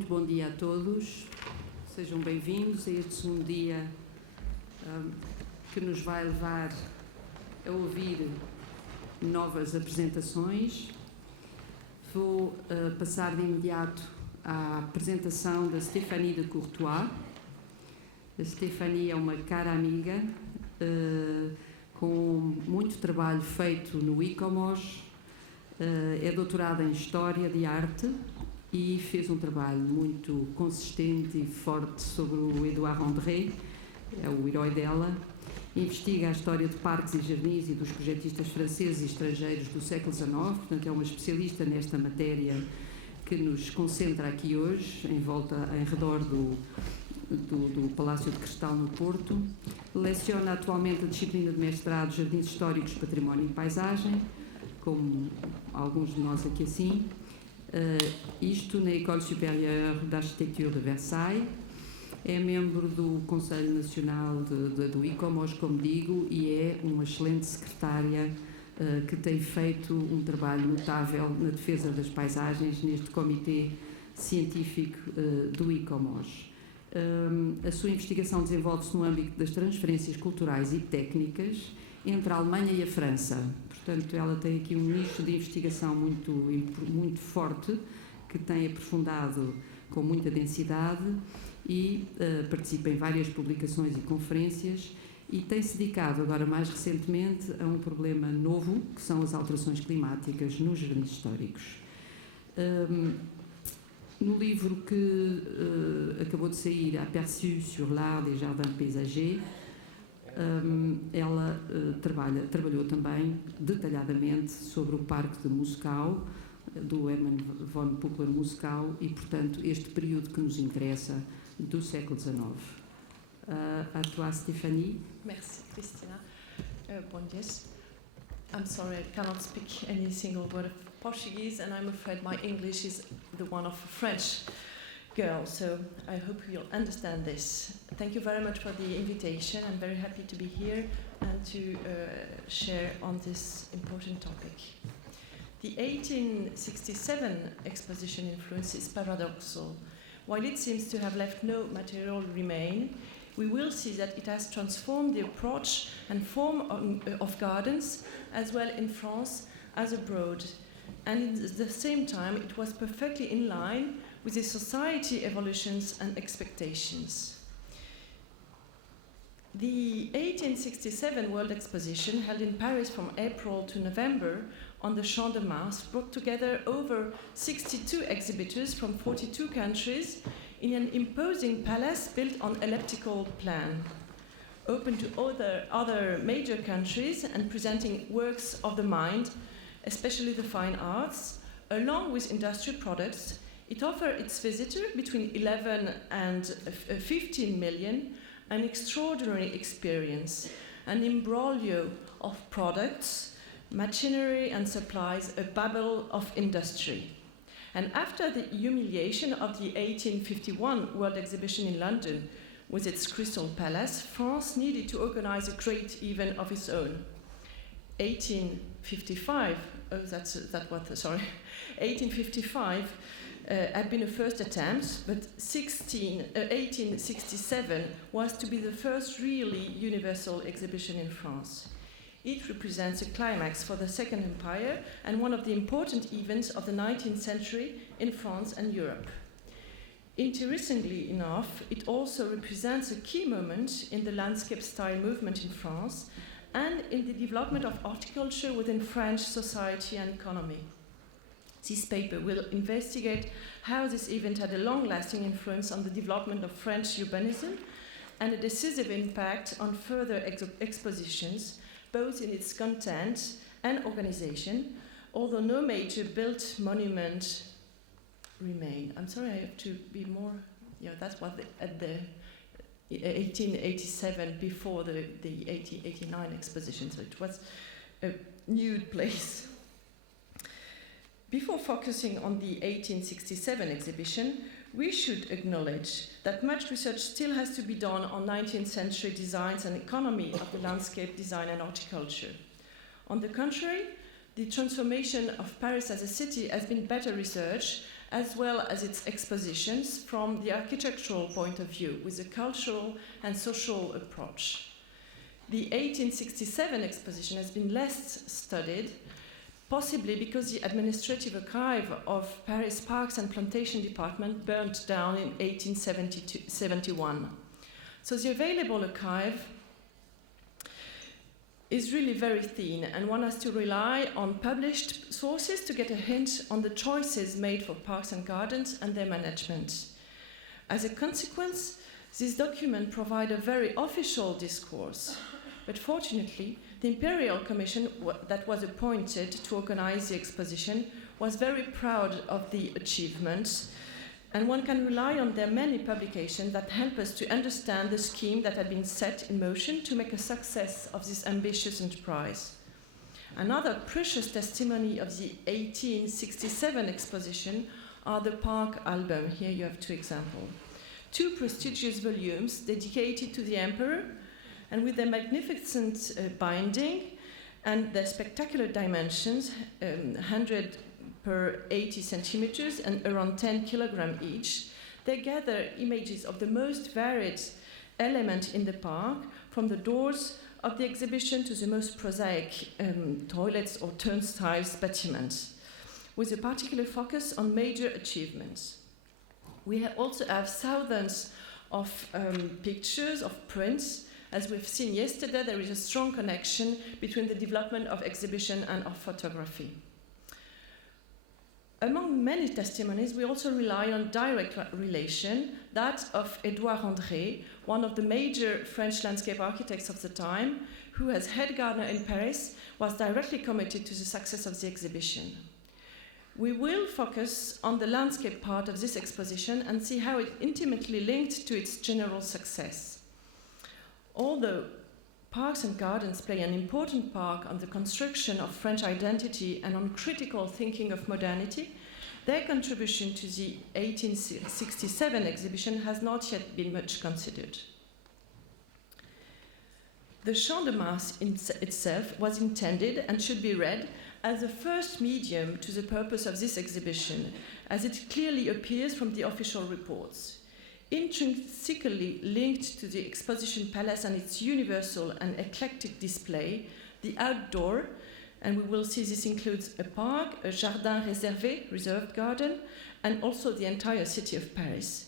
Muito bom dia a todos, sejam bem-vindos a este segundo dia que nos vai levar a ouvir novas apresentações. Vou passar de imediato à apresentação da Stéphanie de Courtois. A Stéphanie é uma cara amiga, com muito trabalho feito no ICOMOS, é doutorada em História de Arte e fez um trabalho muito consistente e forte sobre o Édouard André, é o herói dela. Investiga a história de parques e jardins e dos projetistas franceses e estrangeiros do século XIX, portanto é uma especialista nesta matéria que nos concentra aqui hoje, em redor do Palácio de Cristal no Porto. Leciona atualmente a disciplina de mestrado Jardins Históricos, Património e Paisagem, como alguns de nós aqui assim, isto na École Supérieure d'Architecture de Versailles. É membro do Conselho Nacional do ICOMOS, como digo, e é uma excelente secretária que tem feito um trabalho notável na defesa das paisagens neste comitê científico do ICOMOS. A sua investigação desenvolve-se no âmbito das transferências culturais e técnicas entre a Alemanha e a França. Portanto, ela tem aqui um nicho de investigação muito forte, que tem aprofundado com muita densidade e participa em várias publicações e conferências e tem-se dedicado agora mais recentemente a um problema novo, que são as alterações climáticas nos jardins históricos. No livro que acabou de sair, Aperçu sur l'art des jardins paysagers, ela trabalhou também detalhadamente sobre o Parque de Moscou, do Hermann von Puckler-Moscou, e, portanto, este período que nos interessa do século XIX. À toi, Stéphanie. Merci, Christina. Bom dia. I'm sorry, I cannot speak any single word of Portuguese, and I'm afraid my English is the one of a French girl, so I hope you'll understand this. Thank you very much for the invitation. I'm very happy to be here and to share on this important topic. The 1867 exposition influence is paradoxal. While it seems to have left no material remain, we will see that it has transformed the approach and form of gardens, as well in France as abroad. And at the same time, it was perfectly in line with the society evolutions and expectations. The 1867 World Exposition, held in Paris from April to November on the Champ de Mars, brought together over 62 exhibitors from 42 countries in an imposing palace built on elliptical plan, open to other major countries and presenting works of the mind, especially the fine arts, along with industrial products. It offered its visitor between 11 and 15 million an extraordinary experience, an imbroglio of products, machinery and supplies, a babel of industry. And after the humiliation of the 1851 World Exhibition in London with its Crystal Palace, France needed to organize a great event of its own. 1855 had been a first attempt, but 1867 was to be the first really universal exhibition in France. It represents a climax for the Second Empire and one of the important events of the 19th century in France and Europe. Interestingly enough, it also represents a key moment in the landscape style movement in France and in the development of horticulture within French society and economy. This paper will investigate how this event had a long-lasting influence on the development of French urbanism and a decisive impact on further expositions, both in its content and organization, although no major built monument remain. I'm sorry, I have to be more. Yeah, that's what at the 1887 before the 1889 exposition. So it was a nude place. Before focusing on the 1867 exhibition, we should acknowledge that much research still has to be done on 19th century designs and economy of the landscape design and horticulture. On the contrary, the transformation of Paris as a city has been better researched as well as its expositions from the architectural point of view, with a cultural and social approach. The 1867 exposition has been less studied, possibly because the administrative archive of Paris Parks and Plantation Department burnt down in 1871. So the available archive is really very thin, and one has to rely on published sources to get a hint on the choices made for parks and gardens and their management. As a consequence, this document provides a very official discourse, but fortunately, the Imperial Commission that was appointed to organize the exposition was very proud of the achievements, and one can rely on their many publications that help us to understand the scheme that had been set in motion to make a success of this ambitious enterprise. Another precious testimony of the 1867 exposition are the Park album. Here you have two examples. Two prestigious volumes dedicated to the Emperor, and with their magnificent binding and their spectacular dimensions, 100 per 80 centimeters and around 10 kilograms each, they gather images of the most varied elements in the park, from the doors of the exhibition to the most prosaic toilets or turnstiles bâtiments, with a particular focus on major achievements. We also have thousands of pictures, of prints. As we've seen yesterday, there is a strong connection between the development of exhibition and of photography. Among many testimonies, we also rely on direct relation, that of Édouard André, one of the major French landscape architects of the time, who as head gardener in Paris was directly committed to the success of the exhibition. We will focus on the landscape part of this exposition and see how it intimately linked to its general success. Although parks and gardens play an important part on the construction of French identity and on critical thinking of modernity, their contribution to the 1867 exhibition has not yet been much considered. The Champ de Mars itself was intended and should be read as the first medium to the purpose of this exhibition, as it clearly appears from the official reports. Intrinsically linked to the exposition palace and its universal and eclectic display, the outdoor, and we will see this includes a park, a jardin réservé, reserved garden, and also the entire city of Paris.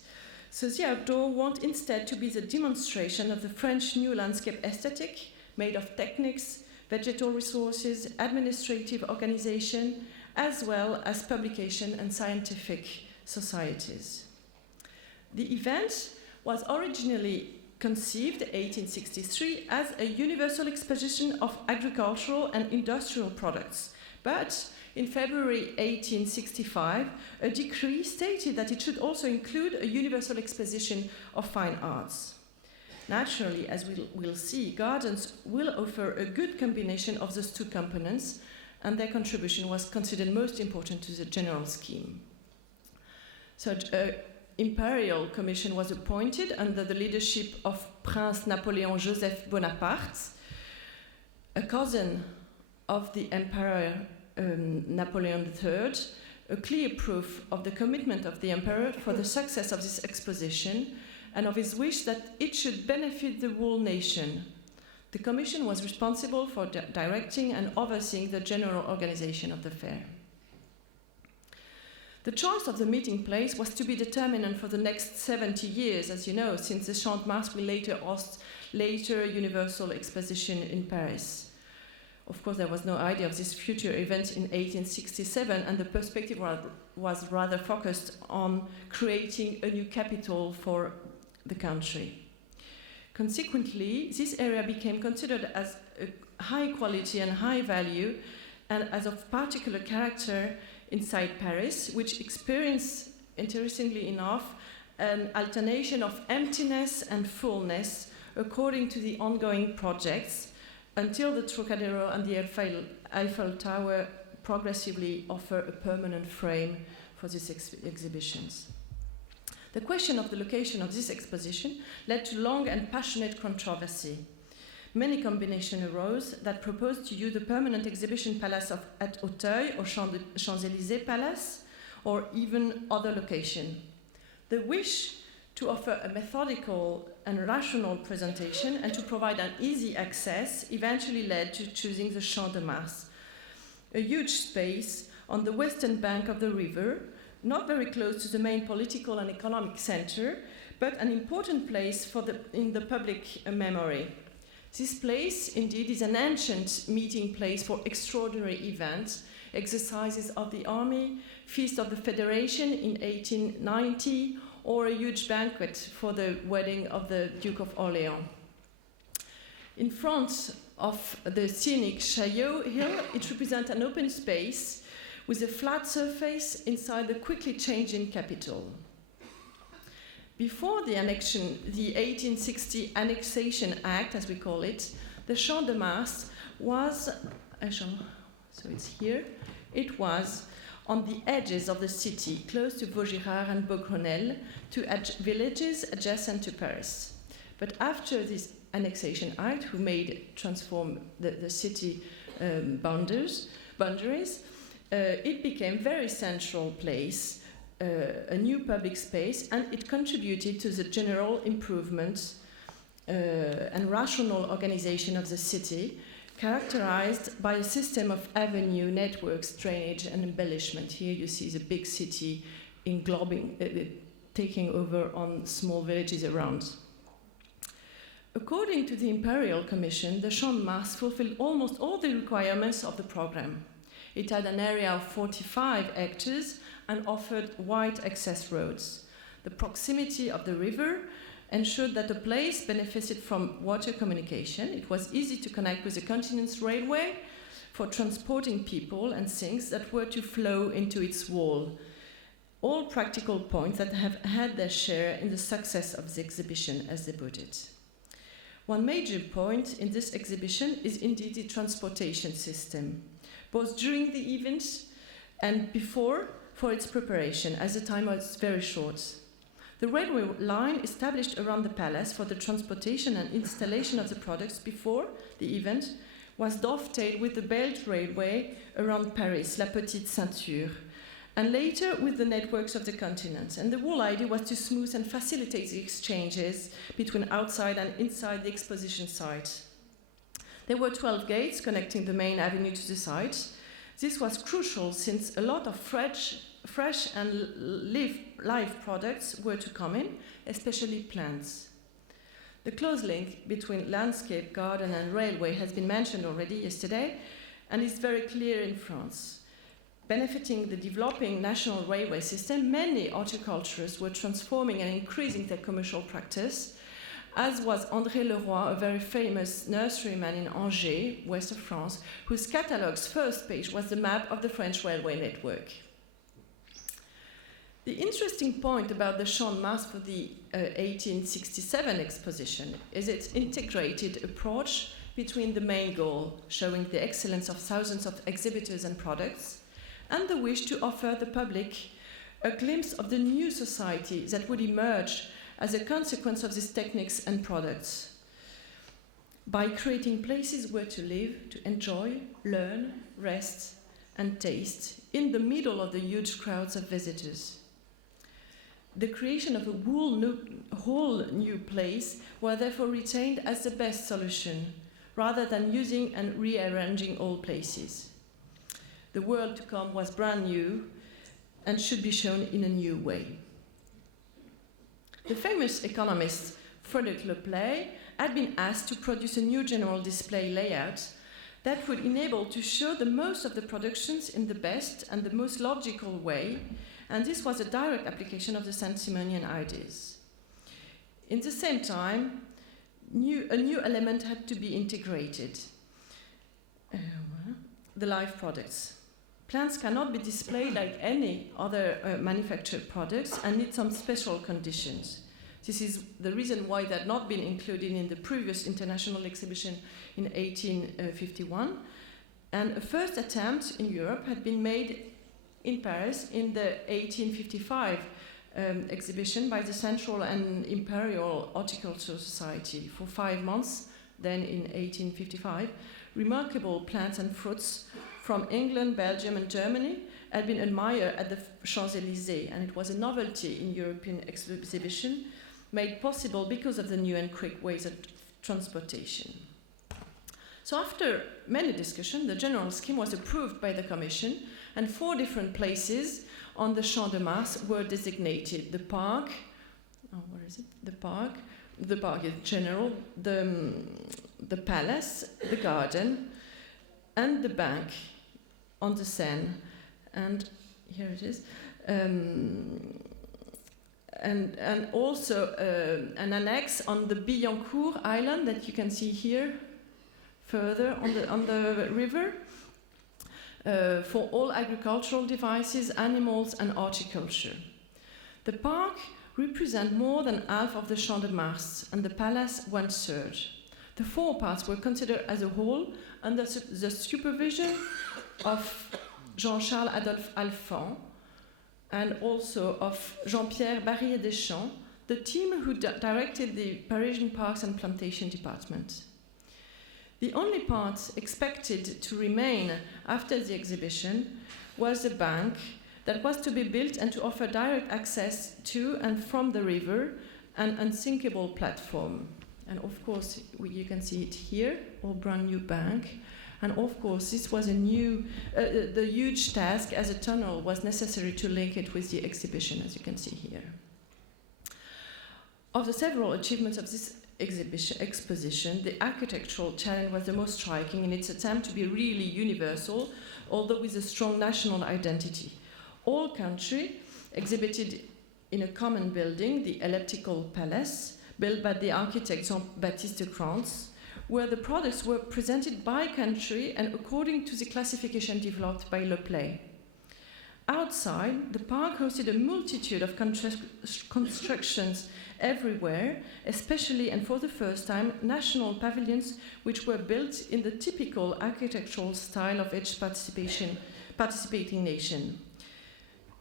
So the outdoor want instead to be the demonstration of the French new landscape aesthetic, made of techniques, vegetal resources, administrative organization, as well as publication and scientific societies. The event was originally conceived, 1863, as a universal exposition of agricultural and industrial products. But in February 1865, a decree stated that it should also include a universal exposition of fine arts. Naturally, as we'll see, gardens will offer a good combination of those two components, and their contribution was considered most important to the general scheme. So, Imperial Commission was appointed under the leadership of Prince Napoleon Joseph Bonaparte, a cousin of the Emperor Napoleon III, a clear proof of the commitment of the Emperor for the success of this exposition and of his wish that it should benefit the whole nation. The Commission was responsible for directing and overseeing the general organization of the fair. The choice of the meeting place was to be determinant for the next 70 years, as you know, since the Champ de Mars will later host later Universal Exposition in Paris. Of course, there was no idea of this future event in 1867, and the perspective was rather focused on creating a new capital for the country. Consequently, this area became considered as a high quality and high value, and as of particular character inside Paris, which experienced, interestingly enough, an alternation of emptiness and fullness according to the ongoing projects, until the Trocadero and the Eiffel Tower progressively offer a permanent frame for these exhibitions. The question of the location of this exposition led to long and passionate controversy. Many combinations arose that proposed to use the permanent exhibition palace at Auteuil or Champs-Élysées Palace, or even other location. The wish to offer a methodical and rational presentation and to provide an easy access eventually led to choosing the Champ de Mars, a huge space on the western bank of the river, not very close to the main political and economic center, but an important place in the public memory. This place, indeed, is an ancient meeting place for extraordinary events, exercises of the army, Feast of the Federation in 1890, or a huge banquet for the wedding of the Duke of Orleans. In front of the scenic Chaillot Hill, it represents an open space with a flat surface inside the quickly changing capital. Before the annexion, the 1860 Annexation Act, as we call it, the Champ de Mars was, so it's here, it was on the edges of the city, close to Vaugirard and Beaugrenelle, to villages adjacent to Paris. But after this Annexation Act, who transform the city boundaries, it became very central place, a new public space, and it contributed to the general improvement and rational organization of the city, characterized by a system of avenue networks, drainage, and embellishment. Here you see the big city taking over on small villages around. According to the Imperial Commission, the Champ de Mars fulfilled almost all the requirements of the program. It had an area of 45 hectares and offered wide access roads. The proximity of the river ensured that the place benefited from water communication. It was easy to connect with the continent's railway for transporting people and things that were to flow into its wall. All practical points that have had their share in the success of the exhibition, as they put it. One major point in this exhibition is indeed the transportation system, both during the event and before, for its preparation, as the time was very short. The railway line established around the palace for the transportation and installation of the products before the event was dovetailed with the belt railway around Paris, La Petite Ceinture, and later with the networks of the continent. And the whole idea was to smooth and facilitate the exchanges between outside and inside the exposition site. There were 12 gates connecting the main avenue to the site. This was crucial since a lot of fresh and live products were to come in, especially plants. The close link between landscape, garden, and railway has been mentioned already yesterday, and is very clear in France. Benefiting the developing national railway system, many horticulturists were transforming and increasing their commercial practice, as was André Leroy, a very famous nurseryman in Angers, west of France, whose catalogue's first page was the map of the French railway network. The interesting point about the Champ de Mars for the 1867 exposition is its integrated approach between the main goal, showing the excellence of thousands of exhibitors and products, and the wish to offer the public a glimpse of the new society that would emerge as a consequence of these techniques and products, by creating places where to live, to enjoy, learn, rest, and taste in the middle of the huge crowds of visitors. The creation of a whole new place was therefore retained as the best solution, rather than using and rearranging old places. The world to come was brand new and should be shown in a new way. The famous economist Frederick Leplay had been asked to produce a new general display layout that would enable to show the most of the productions in the best and the most logical way, and this was a direct application of the Saint-Simonian ideas. In the same time, a new element had to be integrated, the live products. Plants cannot be displayed like any other manufactured products and need some special conditions. This is the reason why they had not been included in the previous international exhibition in 1851. And a first attempt in Europe had been made in Paris in the 1855 exhibition by the Central and Imperial Horticultural Society for 5 months, then in 1855, remarkable plants and fruits from England, Belgium, and Germany, had been admired at the Champs-Élysées, and it was a novelty in European exhibition, made possible because of the new and quick ways of transportation. So after many discussions, the general scheme was approved by the Commission, and 4 different places on the Champ de Mars were designated. The park, where is it? The park in general, the palace, the garden, and the bank on the Seine. And here it is. And also an annex on the Billancourt island that you can see here, further on the river, for all agricultural devices, animals, and horticulture. The park represents more than half of the Champ de Mars, and the palace 1/3. The 4 parts were considered as a whole under the supervision of Jean-Charles Adolphe Alphand, and also of Jean-Pierre Barrier-Deschamps, the team who directed the Parisian Parks and Plantation Department. The only part expected to remain after the exhibition was a bank that was to be built and to offer direct access to and from the river, an unsinkable platform. And of course, you can see it here, all brand new bank. And of course, this was the huge task, as a tunnel was necessary to link it with the exhibition, as you can see here. Of the several achievements of this exposition, the architectural challenge was the most striking in its attempt to be really universal, although with a strong national identity. All countries exhibited in a common building, the elliptical palace, built by the architect Jean-Baptiste Krantz, where the products were presented by country and according to the classification developed by Le Play. Outside, the park hosted a multitude of constructions everywhere, especially and for the first time, national pavilions which were built in the typical architectural style of each participating nation.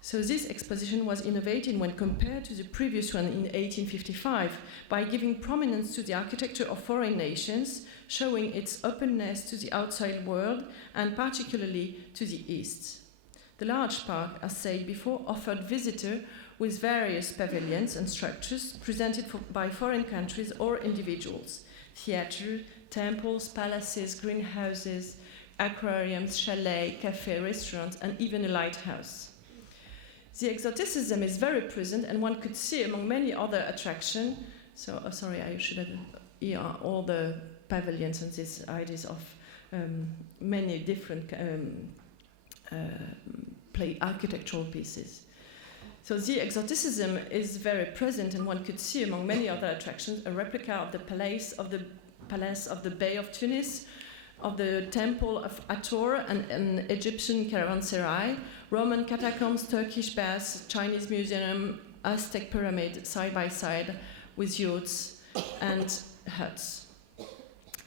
So this exposition was innovative when compared to the previous one in 1855 by giving prominence to the architecture of foreign nations, showing its openness to the outside world and particularly to the East. The large park, as said before, offered visitors with various pavilions and structures presented by foreign countries or individuals: theatres, temples, palaces, greenhouses, aquariums, chalets, cafés, restaurants, and even a lighthouse. The exoticism is very present, and one could see among many other attractions. So, sorry, I should have. Here are all the pavilions and these ideas of many different architectural pieces. So the exoticism is very present, and one could see among many other attractions a replica of the palace of the Bay of Tunis, of the Temple of Hathor, an Egyptian caravanserai, Roman catacombs, Turkish baths, Chinese museum, Aztec pyramid, side by side with yachts and huts.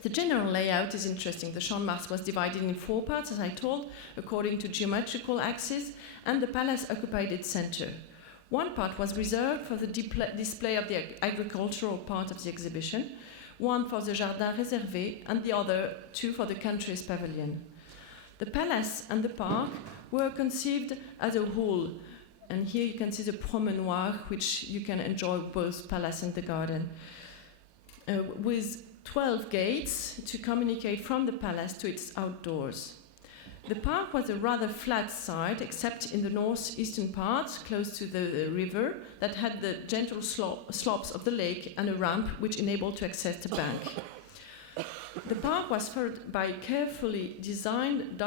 The general layout is interesting. The Champ de Mars was divided in 4 parts, as I told, according to geometrical axes, and the palace occupied its center. One part was reserved for the display of the agricultural part of the exhibition, one for the Jardin reservé, and the other 2 for the country's pavilion. The palace and the park were conceived as a whole, and here you can see the promenoir, which you can enjoy both palace and the garden, with 12 gates to communicate from the palace to its outdoors. The park was a rather flat site, except in the northeastern part, close to the river, that had the gentle slopes of the lake and a ramp which enabled to access the bank. The park was followed by a carefully designed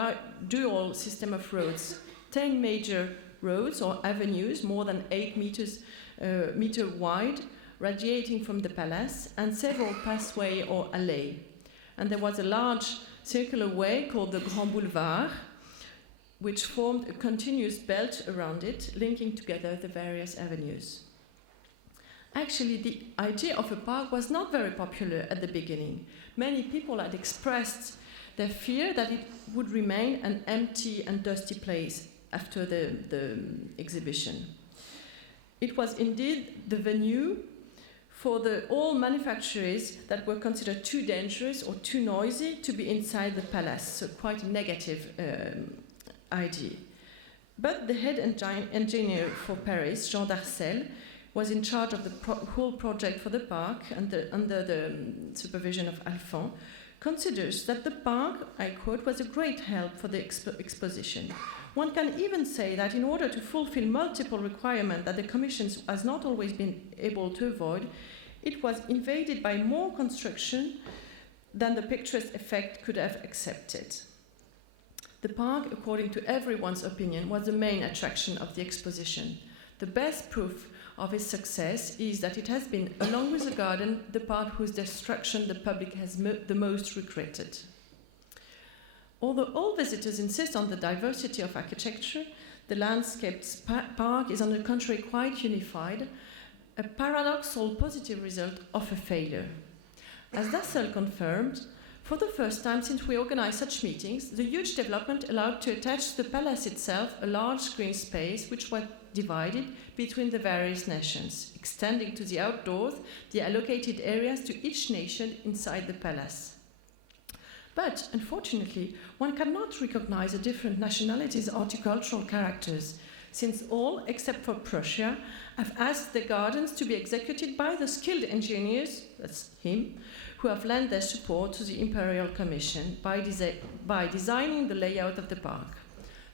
dual system of roads, 10 major roads or avenues, more than 8 meter wide, radiating from the palace, and several pathways or allées. And there was a large circular way called the Grand Boulevard, which formed a continuous belt around it, linking together the various avenues. Actually, the idea of a park was not very popular at the beginning. Many people had expressed their fear that it would remain an empty and dusty place after the exhibition. It was indeed the venue for all manufacturers that were considered too dangerous or too noisy to be inside the palace, so quite a negative idea. But the head engineer for Paris, Jean Darcel, was in charge of the whole project for the park under the supervision of Alphand, considers that the park, I quote, was a great help for the exposition. One can even say that in order to fulfill multiple requirements that the Commission has not always been able to avoid, it was invaded by more construction than the picturesque effect could have accepted. The park, according to everyone's opinion, was the main attraction of the exposition. The best proof of its success is that it has been, along with the garden, the part whose destruction the public has the most regretted. Although all visitors insist on the diversity of architecture, the landscaped park is on the contrary quite unified, a paradoxal positive result of a failure. As Darcel confirmed, for the first time since we organized such meetings, the huge development allowed to attach to the palace itself a large green space which was divided between the various nations, extending to the outdoors the allocated areas to each nation inside the palace. But, unfortunately, one cannot recognize the different nationalities' horticultural characters, since all, except for Prussia, have asked the gardens to be executed by the skilled engineers, that's him, who have lent their support to the Imperial Commission by designing the layout of the park.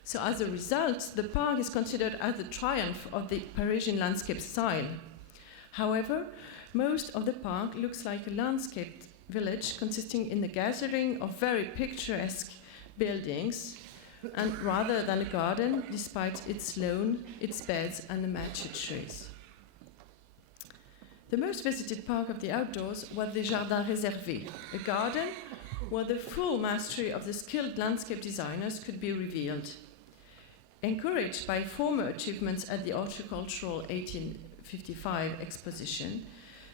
So as a result, the park is considered as the triumph of the Parisian landscape style. However, most of the park looks like a landscaped village consisting in the gathering of very picturesque buildings, and rather than a garden, despite its lawn, its beds, and the mature trees. The most visited park of the outdoors was the Jardin réservé, a garden where the full mastery of the skilled landscape designers could be revealed. Encouraged by former achievements at the Horticultural 1855 exposition,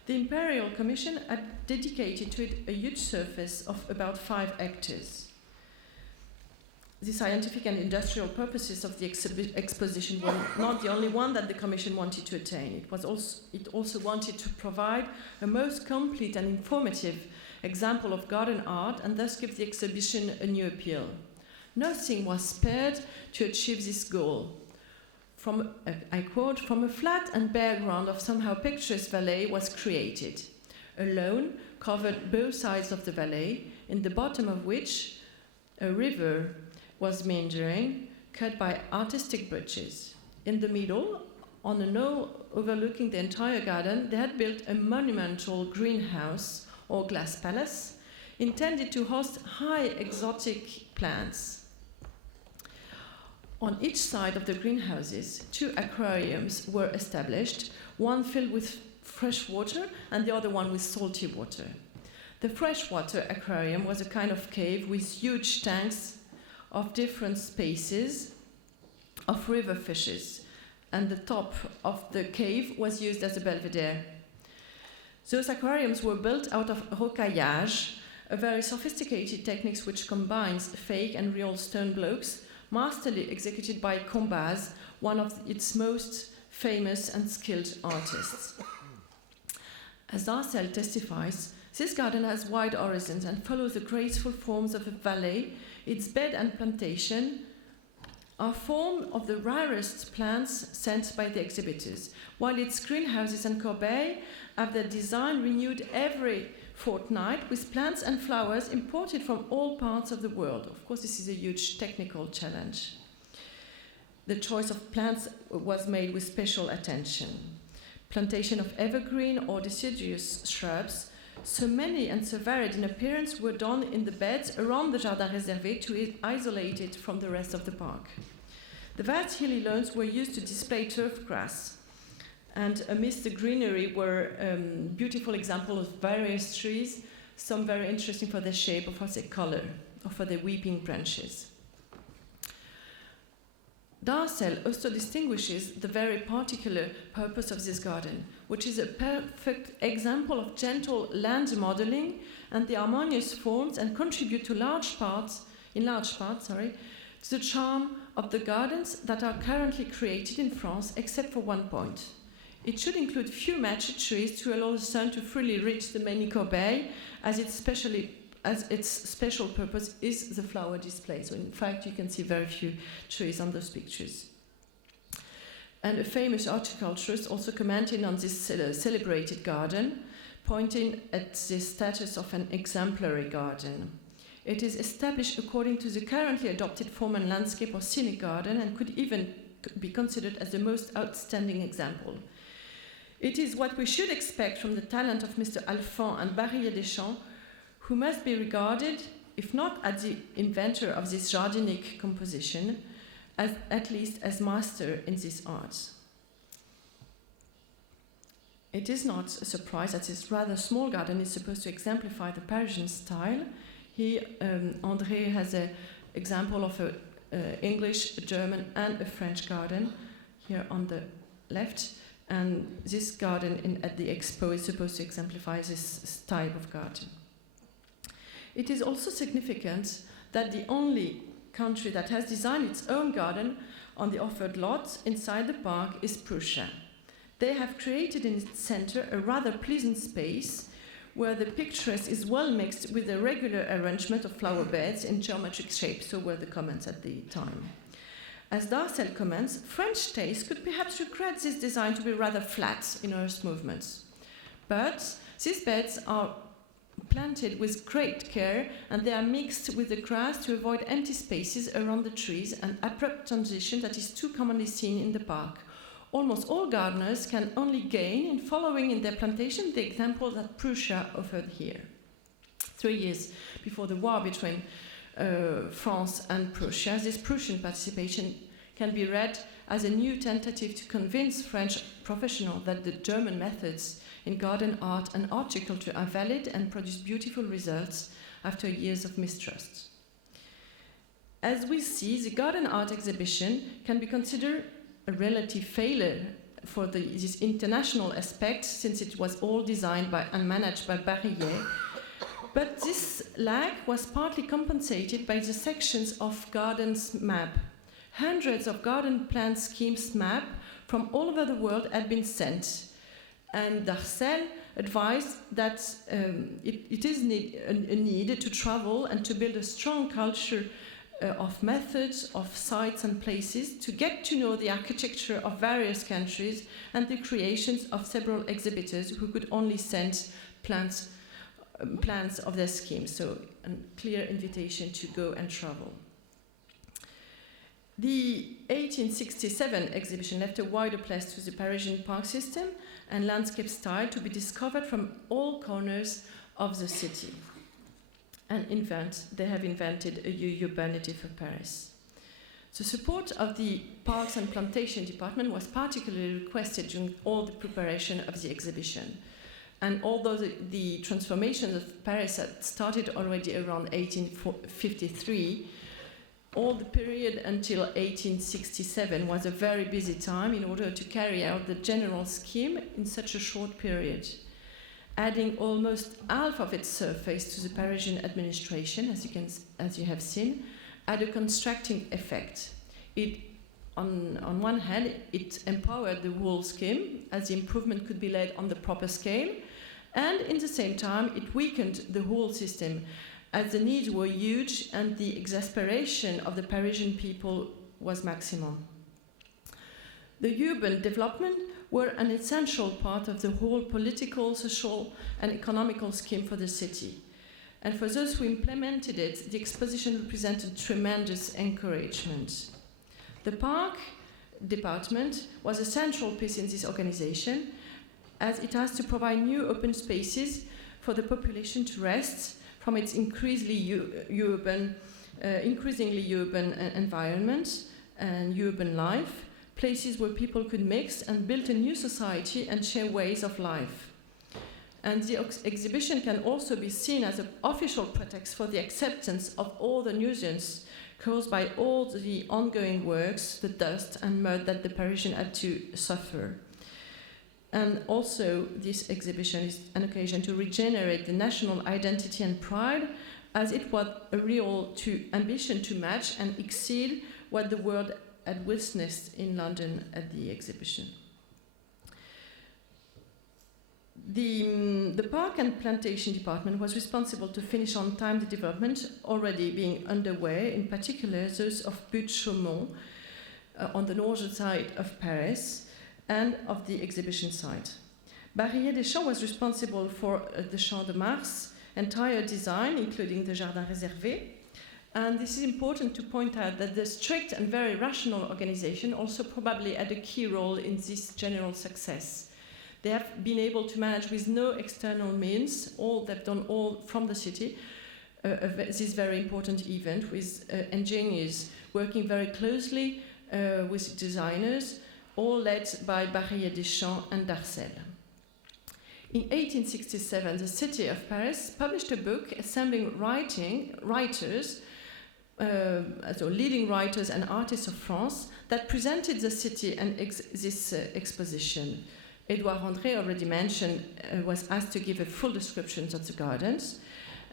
the Imperial Commission had dedicated to it a huge surface of about 5 hectares. The scientific and industrial purposes of the exposition were not the only one that the Commission wanted to attain. It also wanted to provide a most complete and informative example of garden art and thus give the exhibition a new appeal. Nothing was spared to achieve this goal. I quote, from a flat and bare ground of somehow picturesque valley was created. A lawn covered both sides of the valley, in the bottom of which a river was meandering, cut by artistic bridges. In the middle, on a knoll overlooking the entire garden, they had built a monumental greenhouse or glass palace intended to host high exotic plants. On each side of the greenhouses, 2 aquariums were established, one filled with fresh water and the other one with salty water. The freshwater aquarium was a kind of cave with huge tanks of different species of river fishes, and the top of the cave was used as a belvedere. Those aquariums were built out of rocaillage, a very sophisticated technique which combines fake and real stone blocks, masterly executed by Combaz, one of its most famous and skilled artists. As Darcel testifies, this garden has wide horizons and follows the graceful forms of a valley. Its bed and plantation are formed of the rarest plants sent by the exhibitors, while its greenhouses and corbeilles have their design renewed every fortnight with plants and flowers imported from all parts of the world. Of course, this is a huge technical challenge. The choice of plants was made with special attention. Plantation of evergreen or deciduous shrubs, so many and so varied in appearance, were done in the beds around the Jardin réservé to isolate it from the rest of the park. The vast hilly lawns were used to display turf grass, and amidst the greenery were beautiful examples of various trees, some very interesting for their shape or for their color, or for their weeping branches. Darcel also distinguishes the very particular purpose of this garden, which is a perfect example of gentle land modeling and the harmonious forms, and contribute to large parts, to the charm of the gardens that are currently created in France, except for one point. It should include few mature trees to allow the sun to freely reach the many corbeilles, as its special purpose is the flower display. So in fact, you can see very few trees on those pictures. And a famous horticulturist also commented on this celebrated garden, pointing at the status of an exemplary garden. It is established according to the currently adopted form and landscape or scenic garden and could even be considered as the most outstanding example. It is what we should expect from the talent of Mr. Alphand and Barrier Deschamps, who must be regarded, if not as the inventor of this jardinic composition, as at least as master in this art. It is not a surprise that this rather small garden is supposed to exemplify the Parisian style. Here, André has an example of an English, a German, and a French garden here on the left. And this garden at the Expo is supposed to exemplify this type of garden. It is also significant that the only country that has designed its own garden on the offered lot inside the park is Prussia. They have created in its center a rather pleasant space where the picturesque is well mixed with the regular arrangement of flower beds in geometric shape, so were the comments at the time. As Darcel comments, French taste could perhaps regret this design to be rather flat in earth movements. But these beds are planted with great care and they are mixed with the grass to avoid empty spaces around the trees and abrupt transition that is too commonly seen in the park. Almost all gardeners can only gain in following in their plantation the example that Prussia offered here. 3 years before the war between France and Prussia, this Prussian participation can be read as a new tentative to convince French professionals that the German methods in garden art and horticulture are valid and produce beautiful results after years of mistrust. As we see, the garden art exhibition can be considered a relative failure for this international aspect, since it was all designed by and managed by Barrier. But this lack was partly compensated by the sections of gardens map. Hundreds of garden plan schemes map from all over the world had been sent. And Darcel advised that it is a need to travel and to build a strong culture of methods, of sites and places, to get to know the architecture of various countries and the creations of several exhibitors who could only send plans of their schemes. So a clear invitation to go and travel. The 1867 exhibition left a wider place to the Parisian park system and landscape style to be discovered from all corners of the city. And they have invented a urbanity for Paris. The support of the Parks and Plantation Department was particularly requested during all the preparation of the exhibition. And although the transformation of Paris had started already around 1853, all the period until 1867 was a very busy time in order to carry out the general scheme in such a short period, adding almost half of its surface to the Parisian administration, as you have seen, had a constructing effect. On one hand, it empowered the whole scheme, as the improvement could be led on the proper scale, and in the same time, it weakened the whole system, as the needs were huge and the exasperation of the Parisian people was maximum. The urban development were an essential part of the whole political, social, and economical scheme for the city. And for those who implemented it, the exposition represented tremendous encouragement. The park department was a central piece in this organization, as it has to provide new open spaces for the population to rest from its increasingly urban environment and urban life, places where people could mix and build a new society and share ways of life. And the exhibition can also be seen as an official pretext for the acceptance of all the nuisance caused by all the ongoing works, the dust and mud that the Parisians had to suffer. And also, this exhibition is an occasion to regenerate the national identity and pride, as it was a real ambition to match and exceed what the world had witnessed in London at the exhibition. The Park and Plantation Department was responsible to finish on time the development already being underway, in particular those of Butte-Chaumont, on the northern side of Paris and of the exhibition site. Barrier-des-Champs was responsible for the Champ de Mars entire design, including the Jardin réservé. And this is important to point out that the strict and very rational organization also probably had a key role in this general success. They have been able to manage with no external means, they've done all from the city, this very important event with engineers working very closely with designers, all led by Barrier-des-Champs and Darcel. In 1867, the city of Paris published a book assembling writers, so leading writers and artists of France, that presented the city and this exposition. Edouard André, already mentioned, was asked to give a full description of the gardens.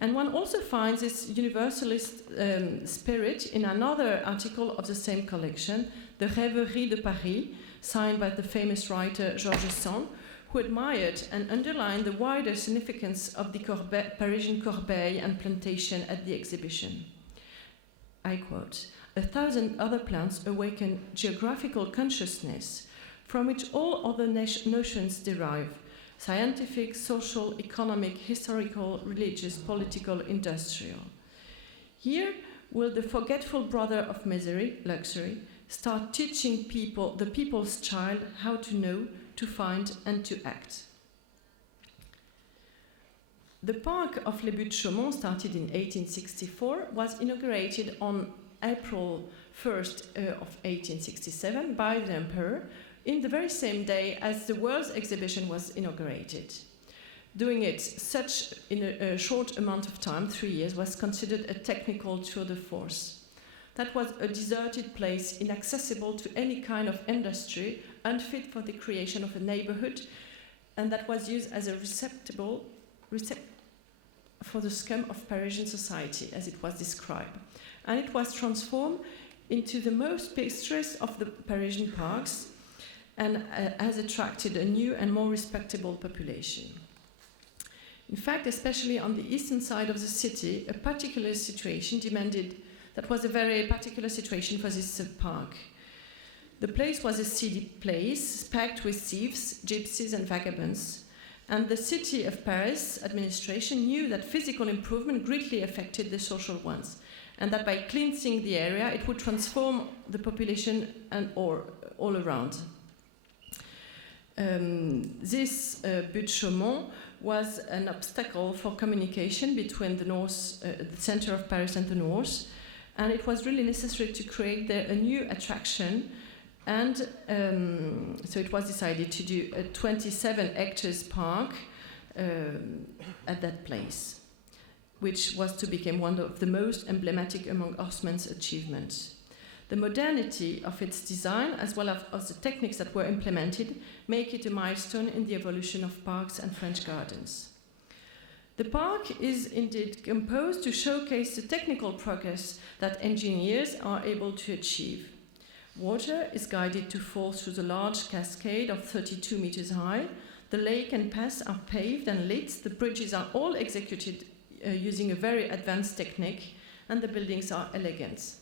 And one also finds this universalist spirit in another article of the same collection, the Rêveries de Paris, signed by the famous writer Georges Sand, who admired and underlined the wider significance of the Parisian corbeille and plantation at the exhibition. I quote, "1,000 other plants awaken geographical consciousness from which all other notions derive, scientific, social, economic, historical, religious, political, industrial. Here will the forgetful brother of misery, luxury, start teaching the people's child how to know, to find, and to act." The Park of Les Buttes-Chaumont, started in 1864, was inaugurated on April 1st of 1867 by the Emperor, in the very same day as the World's Exhibition was inaugurated. Doing it such in a short amount of time, 3 years, was considered a technical tour de force. That was a deserted place, inaccessible to any kind of industry, unfit for the creation of a neighborhood, and that was used as a receptacle for the scum of Parisian society, as it was described. And it was transformed into the most picturesque of the Parisian parks, and has attracted a new and more respectable population. In fact, especially on the eastern side of the city, a particular situation that was a very particular situation for this park. The place was a seedy place, packed with thieves, gypsies, and vagabonds. And the city of Paris administration knew that physical improvement greatly affected the social ones, and that by cleansing the area, it would transform the population or all around. This Buttes-Chaumont was an obstacle for communication between the center of Paris and the north, and it was really necessary to create there a new attraction. And so it was decided to do a 27 hectares park at that place, which was to become one of the most emblematic among Haussmann's achievements. The modernity of its design, as well as the techniques that were implemented, make it a milestone in the evolution of parks and French gardens. The park is indeed composed to showcase the technical progress that engineers are able to achieve. Water is guided to fall through the large cascade of 32 meters high. The lake and paths are paved and lit. The bridges are all executed using a very advanced technique, and the buildings are elegant.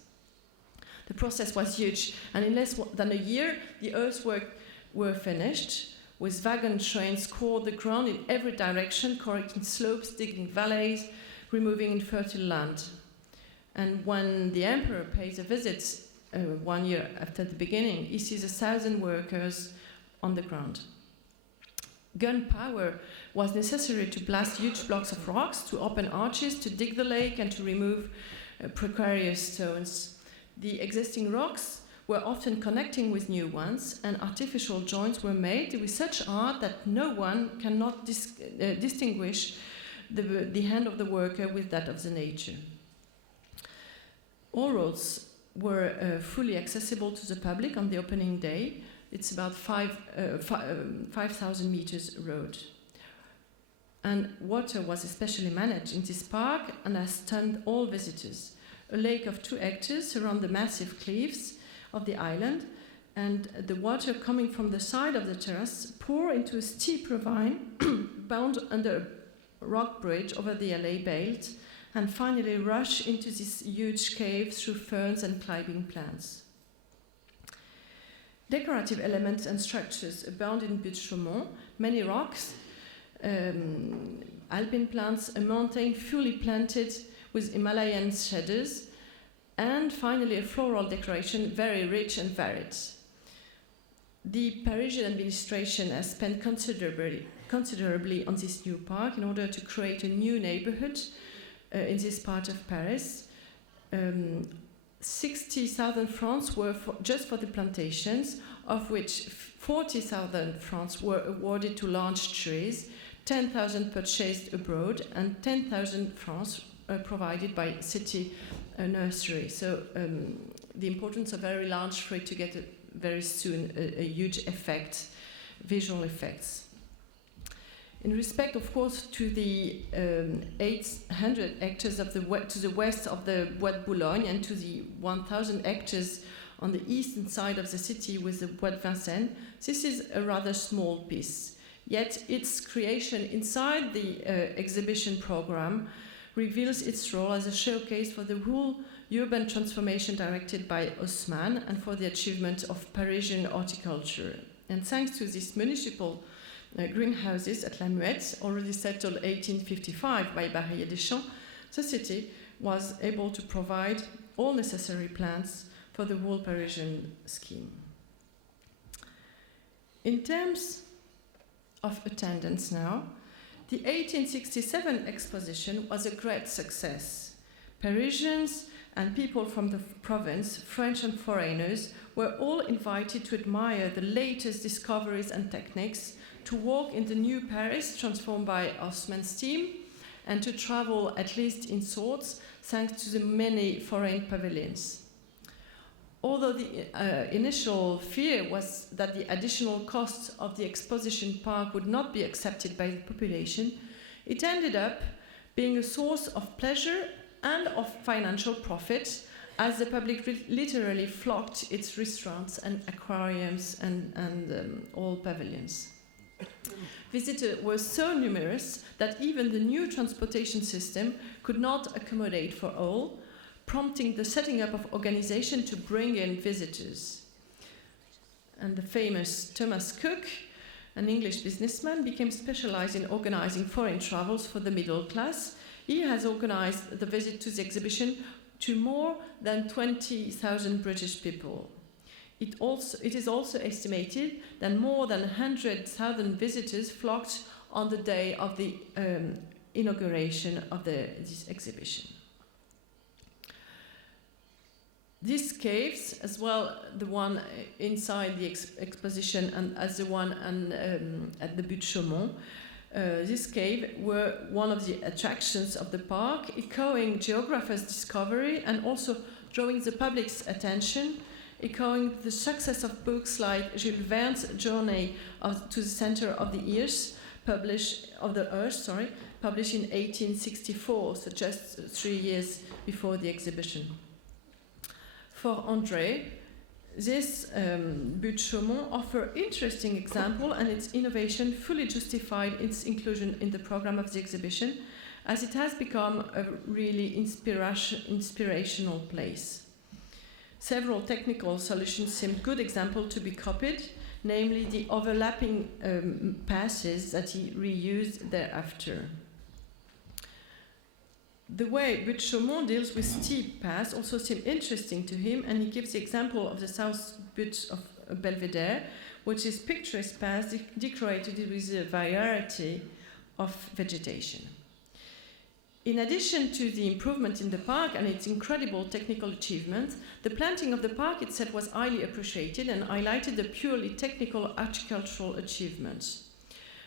The process was huge, and in less than a year, the earthworks were finished, with wagon trains scoured the ground in every direction, correcting slopes, digging valleys, removing infertile land. And when the emperor pays a visit 1 year after the beginning, he sees 1,000 workers on the ground. Gunpowder was necessary to blast huge blocks of rocks, to open arches, to dig the lake, and to remove precarious stones. The existing rocks were often connecting with new ones, and artificial joints were made with such art that no one cannot distinguish the hand of the worker with that of the nature. All roads were fully accessible to the public on the opening day. It's about 5,000 meters road. And water was especially managed in this park and has stunned all visitors. A lake of 2 hectares surrounds the massive cliffs of the island, and the water coming from the side of the terrace pour into a steep ravine bound under a rock bridge over the LA belt, and finally rush into this huge cave through ferns and climbing plants. Decorative elements and structures abound in Butte-Chaumont, many rocks, alpine plants, a mountain fully planted with Himalayan shaders, and finally a floral decoration very rich and varied. The Parisian administration has spent considerably on this new park in order to create a new neighborhood in this part of Paris. 60,000 francs were just for the plantations, of which 40,000 francs were awarded to large trees, 10,000 purchased abroad, and 10,000 francs provided by city nursery. So the importance of very large tree to get very soon a huge effect, visual effects. In respect, of course, to the 800 hectares to the west of the Bois de Boulogne and to the 1,000 hectares on the eastern side of the city with the Bois de Vincennes, this is a rather small piece. Yet its creation inside the exhibition program reveals its role as a showcase for the whole urban transformation directed by Haussmann and for the achievement of Parisian horticulture. And thanks to these municipal greenhouses at La Muette, already settled 1855 by Barrier Deschamps, the city was able to provide all necessary plants for the whole Parisian scheme. In terms of attendance now, the 1867 exposition was a great success. Parisians and people from the province, French and foreigners, were all invited to admire the latest discoveries and techniques, to walk in the new Paris transformed by Haussmann's team, and to travel at least in sorts thanks to the many foreign pavilions. Although the initial fear was that the additional costs of the exposition park would not be accepted by the population, it ended up being a source of pleasure and of financial profit, as the public literally flocked its restaurants and aquariums and all pavilions. Visitors were so numerous that even the new transportation system could not accommodate for all, prompting the setting up of organization to bring in visitors. And the famous Thomas Cook, an English businessman, became specialized in organizing foreign travels for the middle class. He has organized the visit to the exhibition to more than 20,000 British people. It is also estimated that more than 100,000 visitors flocked on the day of the inauguration of this exhibition. These caves, as well the one inside the exposition and as the one at the Butte-Chaumont, this cave were one of the attractions of the park, echoing geographers' discovery and also drawing the public's attention, echoing the success of books like Jules Verne's Journey to the Center of the Earth, published in 1864, so just 3 years before the exhibition. For André, this Butte-Chaumont offers interesting example, and its innovation fully justified its inclusion in the program of the exhibition, as it has become a really inspirational place. Several technical solutions seemed good examples to be copied, namely the overlapping passes that he reused thereafter. The way Butte-Chaumont deals with steep paths also seemed interesting to him, and he gives the example of the South Butte of Belvedere, which is picturesque paths decorated with a variety of vegetation. In addition to the improvement in the park and its incredible technical achievements, the planting of the park itself was highly appreciated and highlighted the purely technical horticultural achievements.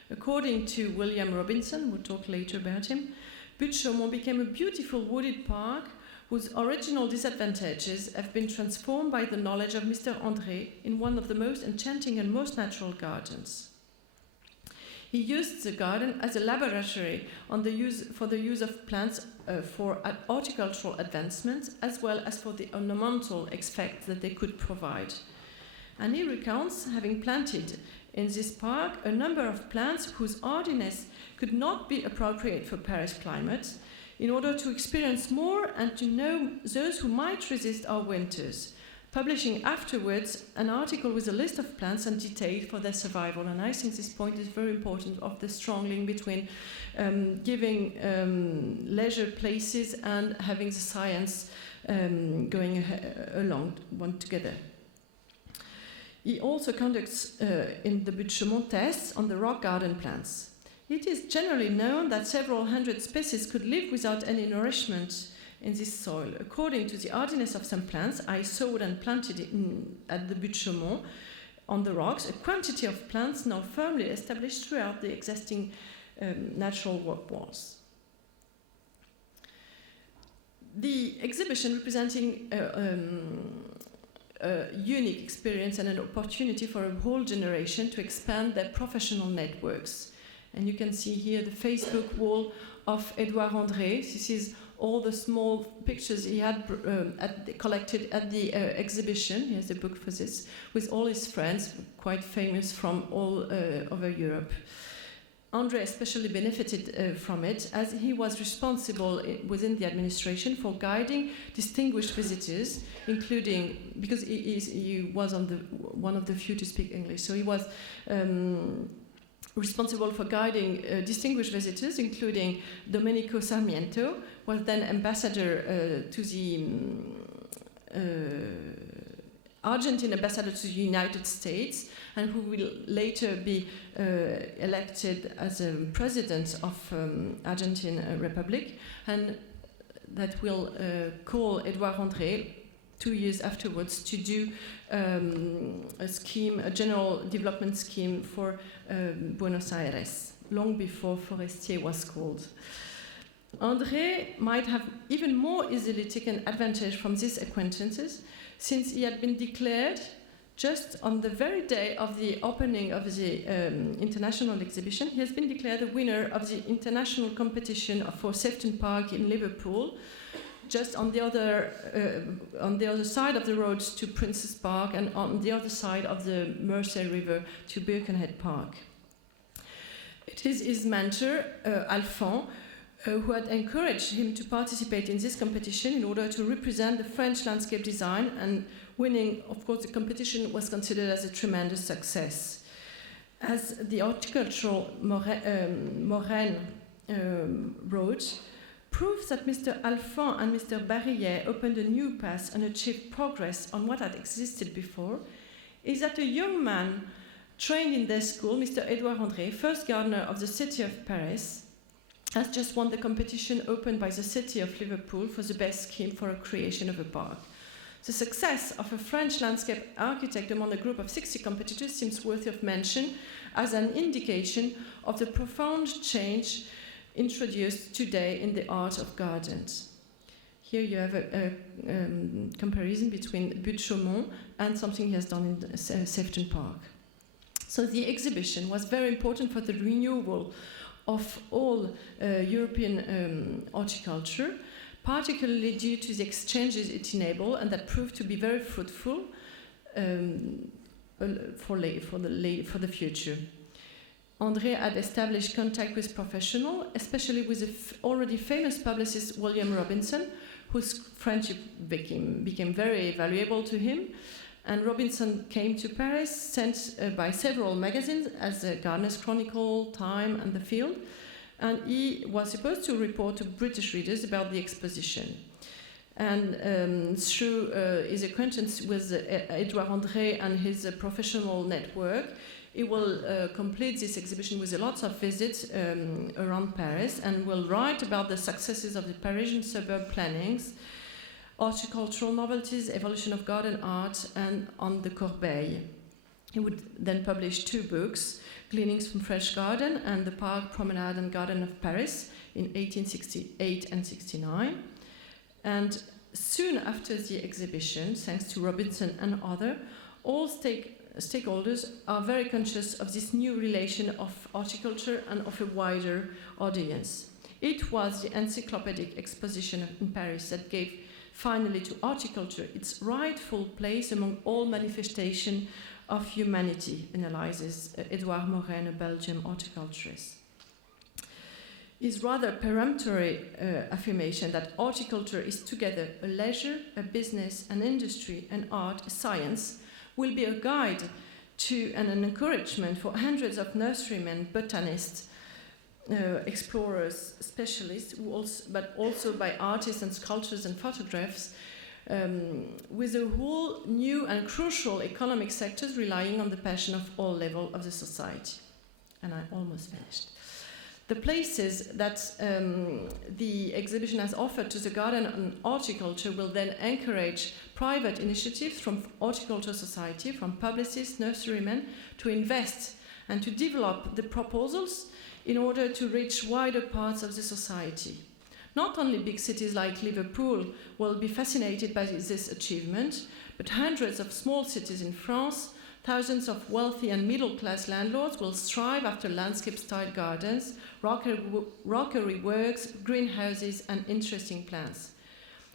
According to William Robinson, we'll talk later about him, Butte-Chaumont became a beautiful wooded park whose original disadvantages have been transformed by the knowledge of Mr. André in one of the most enchanting and most natural gardens. He used the garden as a laboratory for the use of plants for horticultural advancement, as well as for the ornamental effect that they could provide. And he recounts having planted in this park a number of plants whose hardiness could not be appropriate for Paris climate, in order to experience more and to know those who might resist our winters. publishing afterwards an article with a list of plants and detail for their survival. And I think this point is very important, of the strong link between giving leisure places and having the science going along one together. He also conducts in the Buttes-Chaumont tests on the rock garden plants. It is generally known that several hundred species could live without any nourishment in this soil. According to the hardiness of some plants, I sowed and planted at the Buttes-Chaumont on the rocks a quantity of plants now firmly established throughout the existing natural rock walls. The exhibition representing a unique experience and an opportunity for a whole generation to expand their professional networks. And you can see here the Facebook wall of Edouard André. This is all the small pictures he had collected at the exhibition. He has a book for this, with all his friends, quite famous from all over Europe. André especially benefited from it, as he was responsible within the administration for guiding distinguished visitors, including, because he was one of the few to speak English, so he was responsible for guiding distinguished visitors, including Domenico Sarmiento, was then ambassador to the Argentine ambassador to the United States, and who will later be elected as a president of Argentine Republic, and that will call Edouard André 2 years afterwards to do a general development scheme for Buenos Aires, long before Forestier was called. André might have even more easily taken advantage from these acquaintances, since he had been declared, just on the very day of the opening of the international exhibition, he has been declared the winner of the international competition for Sefton Park in Liverpool, just on the other side of the road to Prince's Park, and on the other side of the Mersey River to Birkenhead Park. It is his mentor, Alphand, who had encouraged him to participate in this competition in order to represent the French landscape design, and winning, of course, the competition was considered as a tremendous success. As the horticultural Morin wrote, proves that Mr. Alphand and Mr. Barillet opened a new path and achieved progress on what had existed before, is that a young man trained in their school, Mr. Edouard André, first gardener of the city of Paris, has just won the competition opened by the city of Liverpool for the best scheme for a creation of a park. The success of a French landscape architect among a group of 60 competitors seems worthy of mention as an indication of the profound change introduced today in the art of gardens. Here you have a comparison between Buttes-Chaumont and something he has done in Sefton Park. So the exhibition was very important for the renewal of all European horticulture, particularly due to the exchanges it enabled, and that proved to be very fruitful for the future. André had established contact with professionals, especially with the already famous publicist William Robinson, whose friendship became very valuable to him. And Robinson came to Paris, sent by several magazines as the Gardener's Chronicle, Time, and The Field, and he was supposed to report to British readers about the exposition. And through his acquaintance with Edouard André and his professional network, he will complete this exhibition with lots of visits around Paris, and will write about the successes of the Parisian suburb plannings, horticultural novelties, evolution of garden art, and on the Corbeille. He would then publish 2 books, Gleanings from French Garden and The Park, Promenade and Garden of Paris in 1868 and 69. And soon after the exhibition, thanks to Robinson and others, all stakeholders are very conscious of this new relation of horticulture and of a wider audience. It was the encyclopedic exposition in Paris that gave finally to horticulture its rightful place among all manifestations of humanity, analyzes Edouard Morin, a Belgian horticulturist. is rather peremptory affirmation that horticulture is together a leisure, a business, an industry, an art, a science, will be a guide to and an encouragement for hundreds of nurserymen, botanists, explorers, specialists, but also by artists and sculptors and photographs, with a whole new and crucial economic sectors relying on the passion of all levels of the society. And I almost finished. The places that the exhibition has offered to the garden and horticulture will then encourage private initiatives from horticulture society, from publicists, nurserymen, to invest and to develop the proposals in order to reach wider parts of the society. Not only big cities like Liverpool will be fascinated by this achievement, but hundreds of small cities in France, thousands of wealthy and middle-class landlords will strive after landscape-style gardens, rockery works, greenhouses, and interesting plants.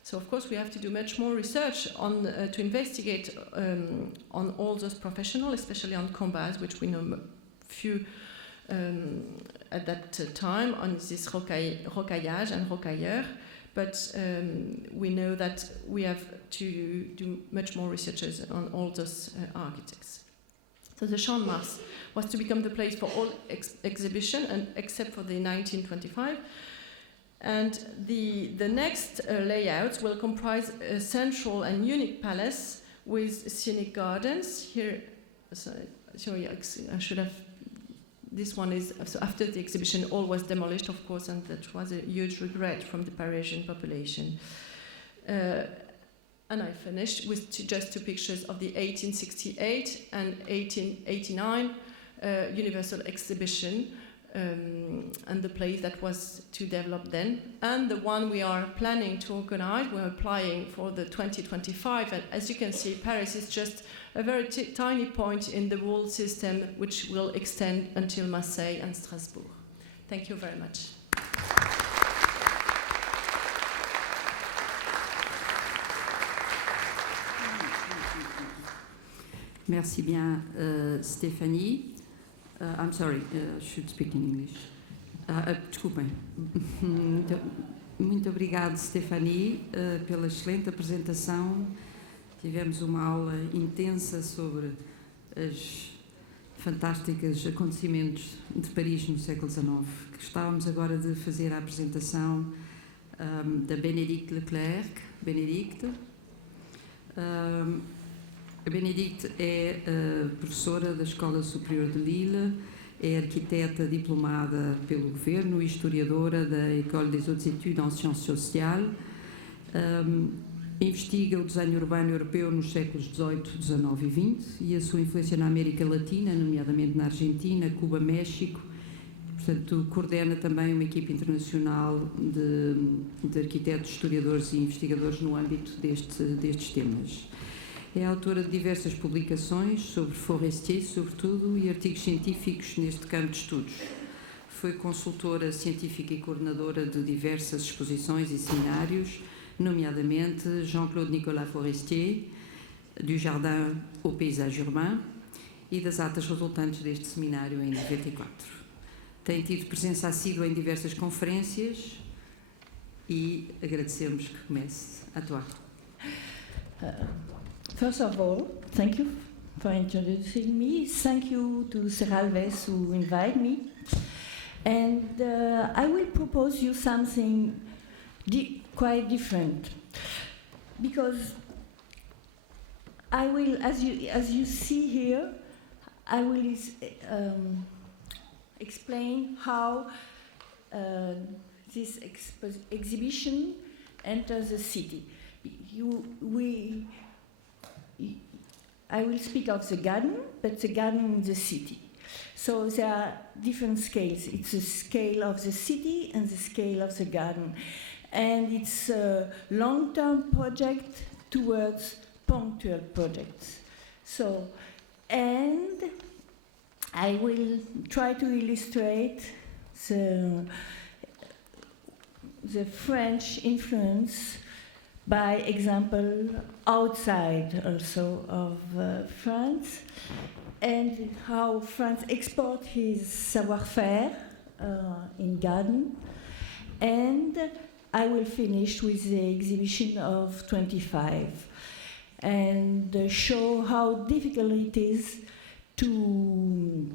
So, of course, we have to do much more research on to investigate on all those professionals, especially on Combaz, which we know few at that time, on this rocaillage and rocailleur. But we know that we have to do much more researches on all those architects. So the Champ de Mars was to become the place for all exhibition, and except for the 1925. And the next layouts will comprise a central and unique palace with scenic gardens. Here, sorry, I should have. This one is so after the exhibition, all was demolished, of course, and that was a huge regret from the Parisian population. And I finished with just two pictures of the 1868 and 1889 Universal Exhibition, and the place that was to develop then, and the one we are planning to organize. We're applying for the 2025, and as you can see, Paris is just a very tiny point in the whole system, which will extend until Marseille and Strasbourg. Thank you very much. Merci bien, Stéphanie. I'm sorry, I should speak in English. Desculpem. Muito obrigado, Stéphanie, pela excelente apresentação. Tivemos uma aula intensa sobre os fantásticos acontecimentos de Paris no século XIX. Gostávamos agora de fazer a apresentação da Bénédicte Leclerc. Bénédicte. A Bénédicte é professora da Escola Superior de Lille, é arquiteta diplomada pelo governo e historiadora da École des Hautes Études en Sciences Sociales. Investiga o desenho urbano europeu nos séculos XVIII, XIX e XX e a sua influência na América Latina, nomeadamente na Argentina, Cuba, México. Portanto, coordena também uma equipe internacional de arquitetos, historiadores e investigadores no âmbito destes temas. É autora de diversas publicações sobre Forestier, sobretudo, e artigos científicos neste campo de estudos. Foi consultora científica e coordenadora de diversas exposições e seminários, nomeadamente Jean-Claude Nicolas Forestier, du Jardim au Paisagem Urbana, e das atas resultantes deste seminário em 94. Tem tido presença assídua em diversas conferências e agradecemos que comece a atuar. First of all, thank you for introducing me. Thank you to Serralves who invite me. And I will propose you something quite different, because I will, as you see here, I will explain how this exhibition enters the city. I will speak of the garden, but the garden in the city. So there are different scales. It's the scale of the city and the scale of the garden. And it's a long-term project towards punctual projects. So, and I will try to illustrate the French influence by example outside also of France, and how France exports his savoir-faire in garden, and I will finish with the exhibition of 25 and show how difficult it is to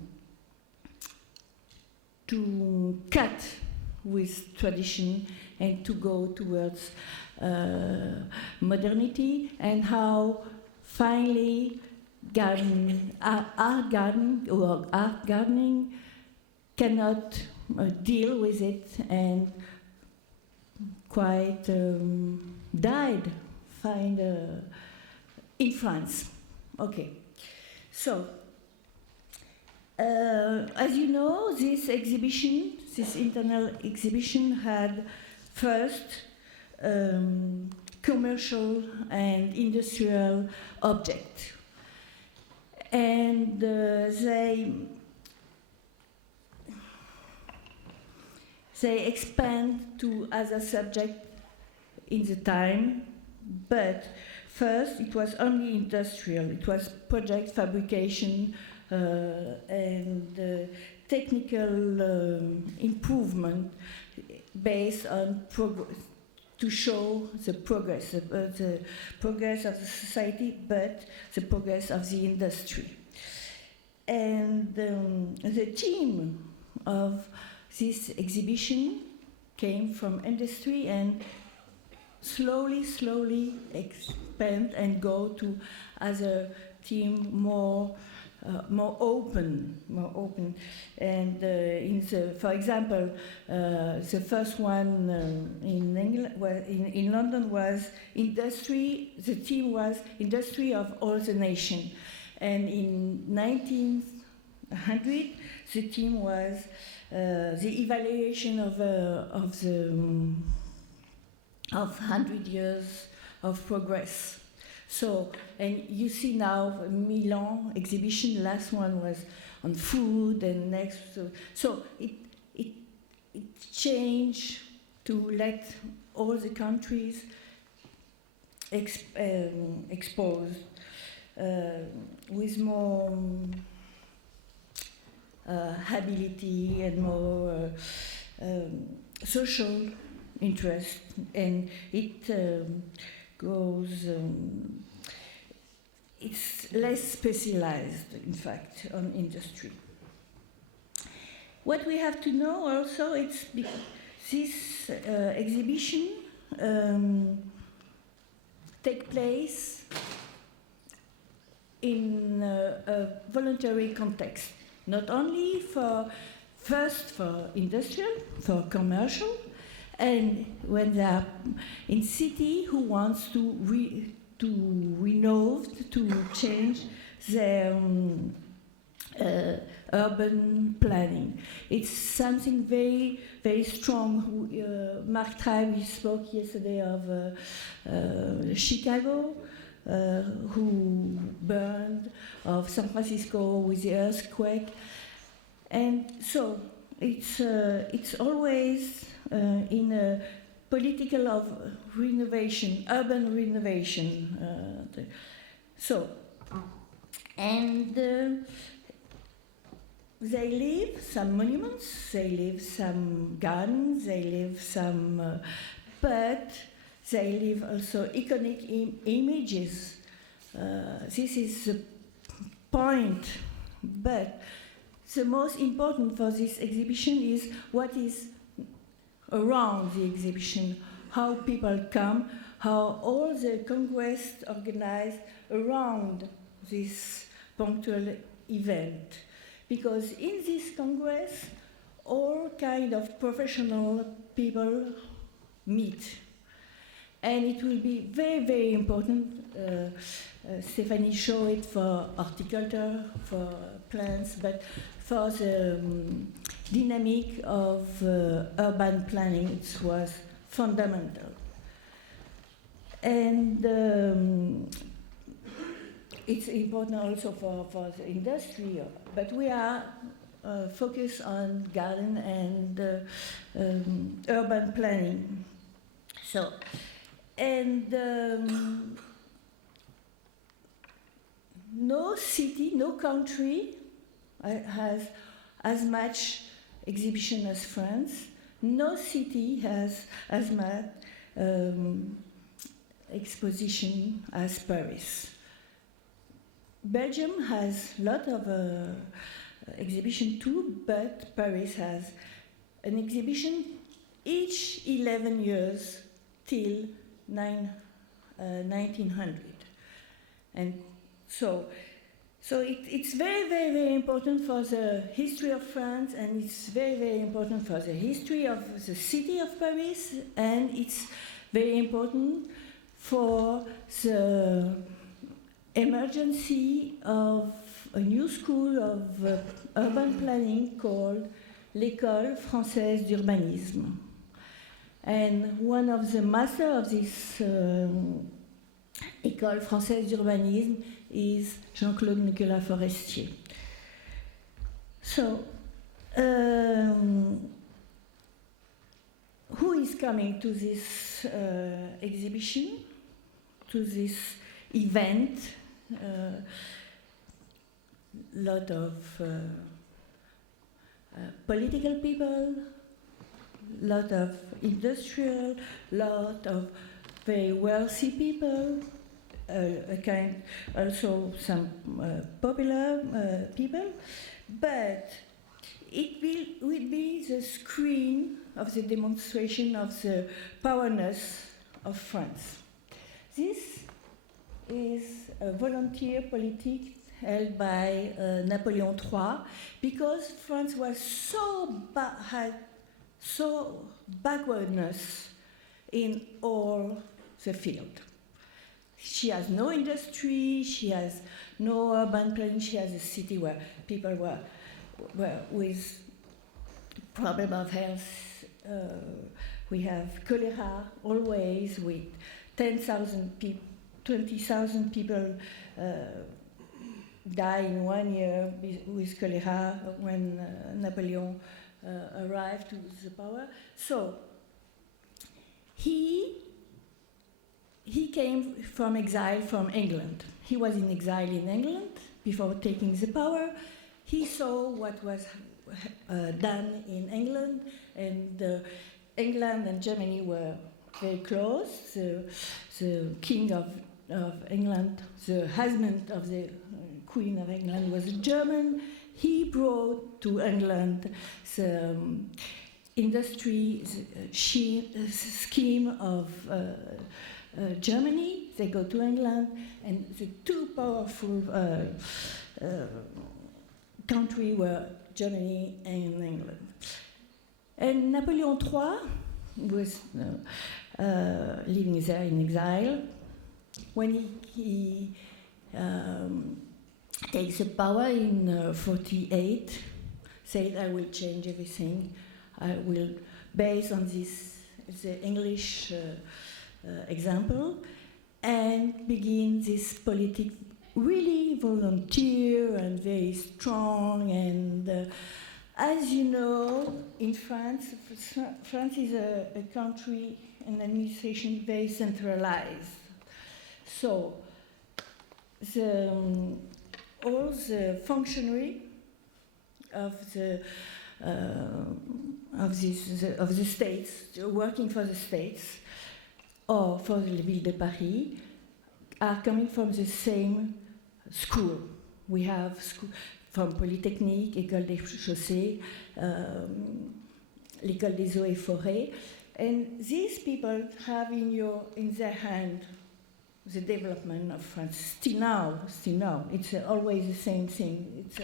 cut with tradition and to go towards modernity, and how finally art gardening cannot deal with it and quite died in France. Okay, so as you know, this internal exhibition had first commercial and industrial objects, and they expand to other subjects in the time, but first it was only industrial. It was project fabrication and technical improvement based on to show the progress of the society, but the progress of the industry. And the theme of this exhibition came from industry and slowly expand and go to other theme more open. And for example, the first one in London was industry. The theme was industry of all the nation, and in 1900 the theme was the evaluation of 100 years of progress. So, and you see now Milan exhibition. Last one was on food, and next. So it changed to let all the countries expose with more ability and more social interest, and it goes. It's less specialized, in fact, on industry. What we have to know also, it's this exhibition take place in a voluntary context, not only for industrial, for commercial, and when they are in city who wants to renovate, to change their urban planning. It's something very, very strong. Mark Tribe, we spoke yesterday of Chicago, who burned, of San Francisco with the earthquake. And so it's always in a political of renovation, urban renovation. They leave some monuments, they leave some gardens, they leave some, but they leave also iconic images. This is the point, but the most important for this exhibition is what is around the exhibition, how people come, how all the congress organized around this punctual event. Because in this congress, all kind of professional people meet. And it will be very, very important. Stephanie showed it for horticulture, for plants, but for the dynamic of urban planning, it was fundamental. And it's important also for the industry, but we are focused on garden and urban planning. So, and no city, no country has as much exhibition as France. No city has as much exposition as Paris. Belgium has a lot of exhibition too, but Paris has an exhibition each 11 years till 1900. And so it's very, very, very important for the history of France, and it's very, very important for the history of the city of Paris, and it's very important for the emergency of a new school of urban planning called l'École Française d'Urbanisme. And one of the masters of this École Française d'Urbanisme is Jean-Claude Nicolas Forestier. So, who is coming to this exhibition, to this event? Lot of political people, lot of industrial, lot of very wealthy people, also some popular people, but it will be the screen of the demonstration of the powerness of France. This is a volunteer politique held by Napoleon III, because France was had so backwardness in all the field. She has no industry, she has no urban planning, she has a city where people were with problem of health. We have cholera always, with 10,000 people, 20,000 people die in 1 year with cholera when Napoleon arrived to the power. So he came from exile from England. He was in exile in England before taking the power. He saw what was done in England, and England and Germany were very close. The king of England, the husband of the Queen of England, was a German. He brought to England the industry scheme of Germany. They go to England, and the two powerful countries were Germany and England. And Napoleon III was living there in exile. When he takes the power in 48, said, I will change everything. I will, based on this, the English example, and begin this politics really volunteer and very strong. And as you know, in France is a country, an administration very centralized. So all the functionary of the states, working for the states or for the Ville de Paris, are coming from the same school. We have school from Polytechnique, École des Chaussées, l'École des Eaux et Forêts, and these people have in their hand the development of France. Still now, it's always the same thing. It's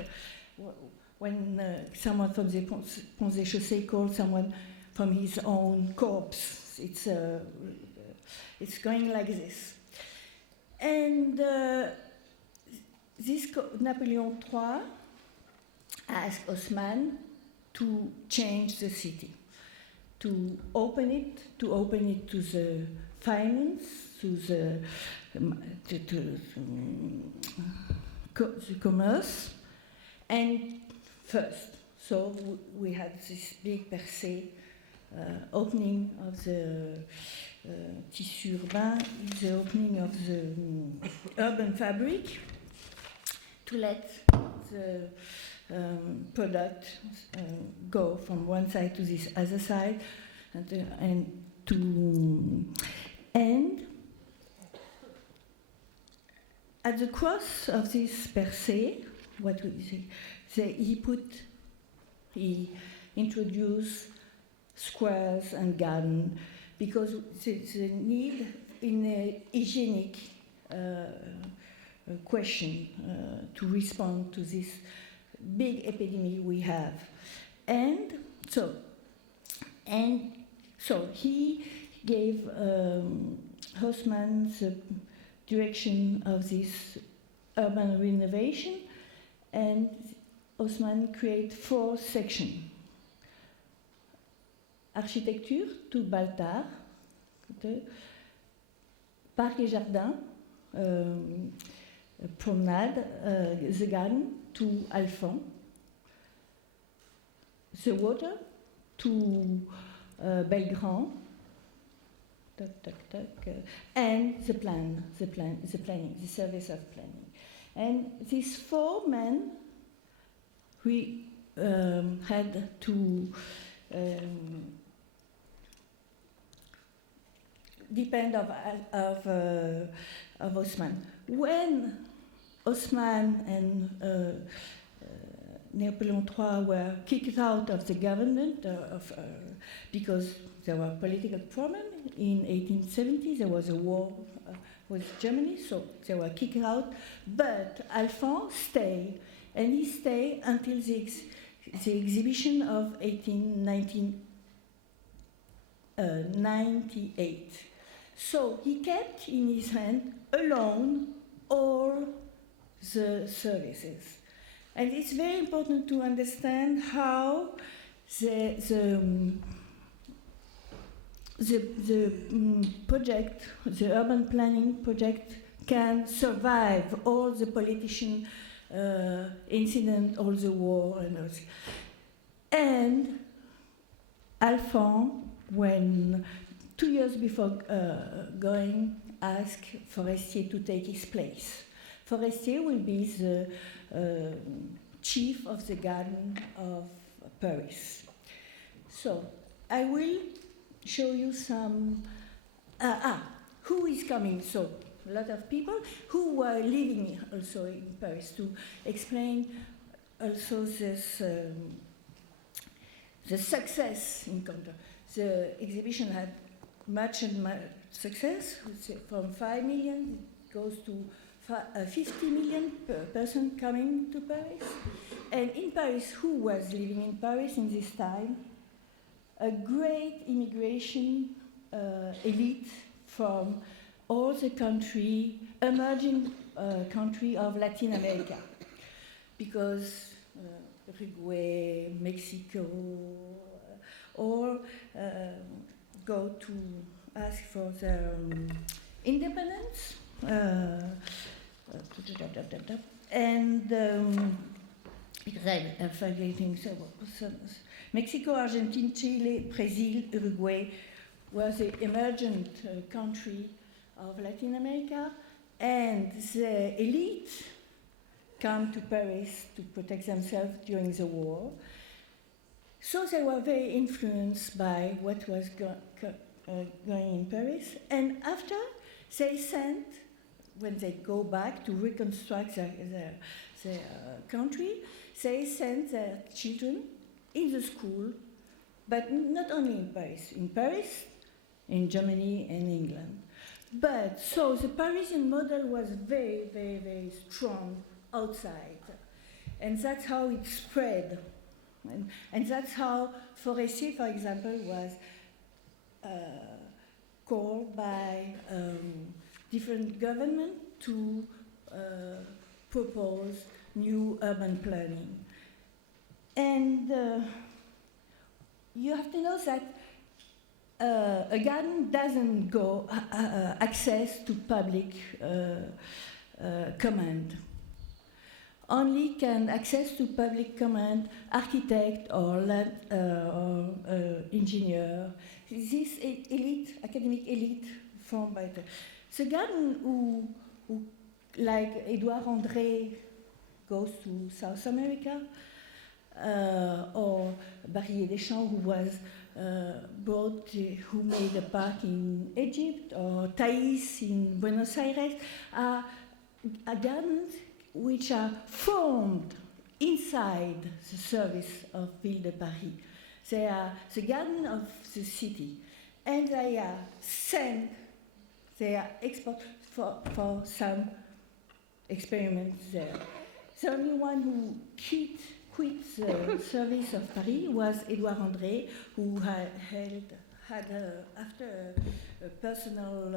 when someone from the Ponts des Chaussées calls someone from his own corps, it's going like this. And this Napoleon III asked Haussmann to change the city, to open it to the finance, to the commerce, and first. So we had this big percée, opening of the tissu urbain, the opening of the urban fabric, to let the product go from one side to this other side, and at the cross of this per se, what would you say? He introduced squares and garden because the need in a hygienic question to respond to this big epidemic we have, and so he gave Haussmann the direction of this urban renovation, and Haussmann created 4 sections. Architecture, tout Baltard, Parc et Jardin, promenade, the garden, to Alphand, the water, to Belgrand, and the planning, the service of planning. And these 4 men, we had to depend of Haussmann. When Haussmann and Napoleon III were kicked out of the government because there were political problems. In 1870, there was a war with Germany, so they were kicked out. But Alphand stayed, and he stayed until the exhibition of 1898. So he kept in his hand alone all the services. And it's very important to understand how the project, the urban planning project, can survive all the politician incident, all the war, and all. And Alphand, when 2 years before going, asked Forestier to take his place. Forestier will be the chief of the garden of Paris. So I will show you some. Who is coming? So a lot of people who were living also in Paris, to explain also this the success encounter. The exhibition had much success. From 5 million it goes to 50 million person coming to Paris. And in Paris, who was living in Paris in this time? A great immigration elite from all the country, emerging country of Latin America, because Uruguay, Mexico, or go to ask for their independence, and because I'm forgetting several persons. Mexico, Argentina, Chile, Brazil, Uruguay were the emergent country of Latin America, and the elite come to Paris to protect themselves during the war. So they were very influenced by what was going in Paris. And after, they sent, when they go back to reconstruct their country, they sent their children in the school, but not only in Paris, in Germany and England. But so the Parisian model was very, very, very strong outside. And that's how it spread. And that's how Forestier, for example, was called by different governments to propose new urban planning. And you have to know that a garden doesn't go access to public command. Only can access to public command architect or engineer. This elite, academic elite formed by the garden who like Edouard André goes to South America, or Barrier Deschamps, who was who made a park in Egypt, or Thais in Buenos Aires, are gardens which are formed inside the service of Ville de Paris. They are the garden of the city, and they are sent, they are export for some experiments there. The only one who quit the service of Paris was Édouard André, who had after a personal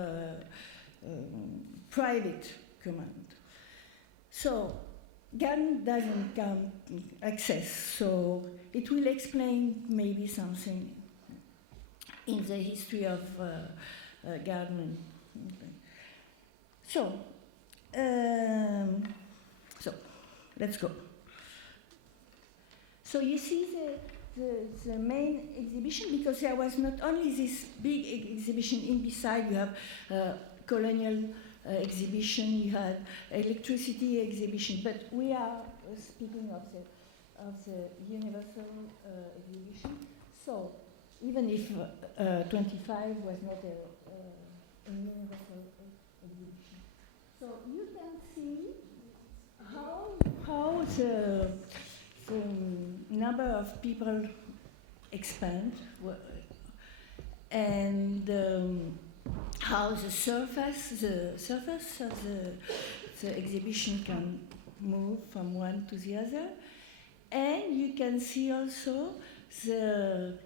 private command. So GAN doesn't come access, so it will explain maybe something in the history of gardening. So let's go. So you see the main exhibition, because there was not only this big exhibition in beside, you have colonial exhibition, you had electricity exhibition, but we are speaking of the universal exhibition. So even if 25 was not a universal exhibition, so you can see how the number of people expand, and how the surface of the exhibition can move from one to the other. And you can see also the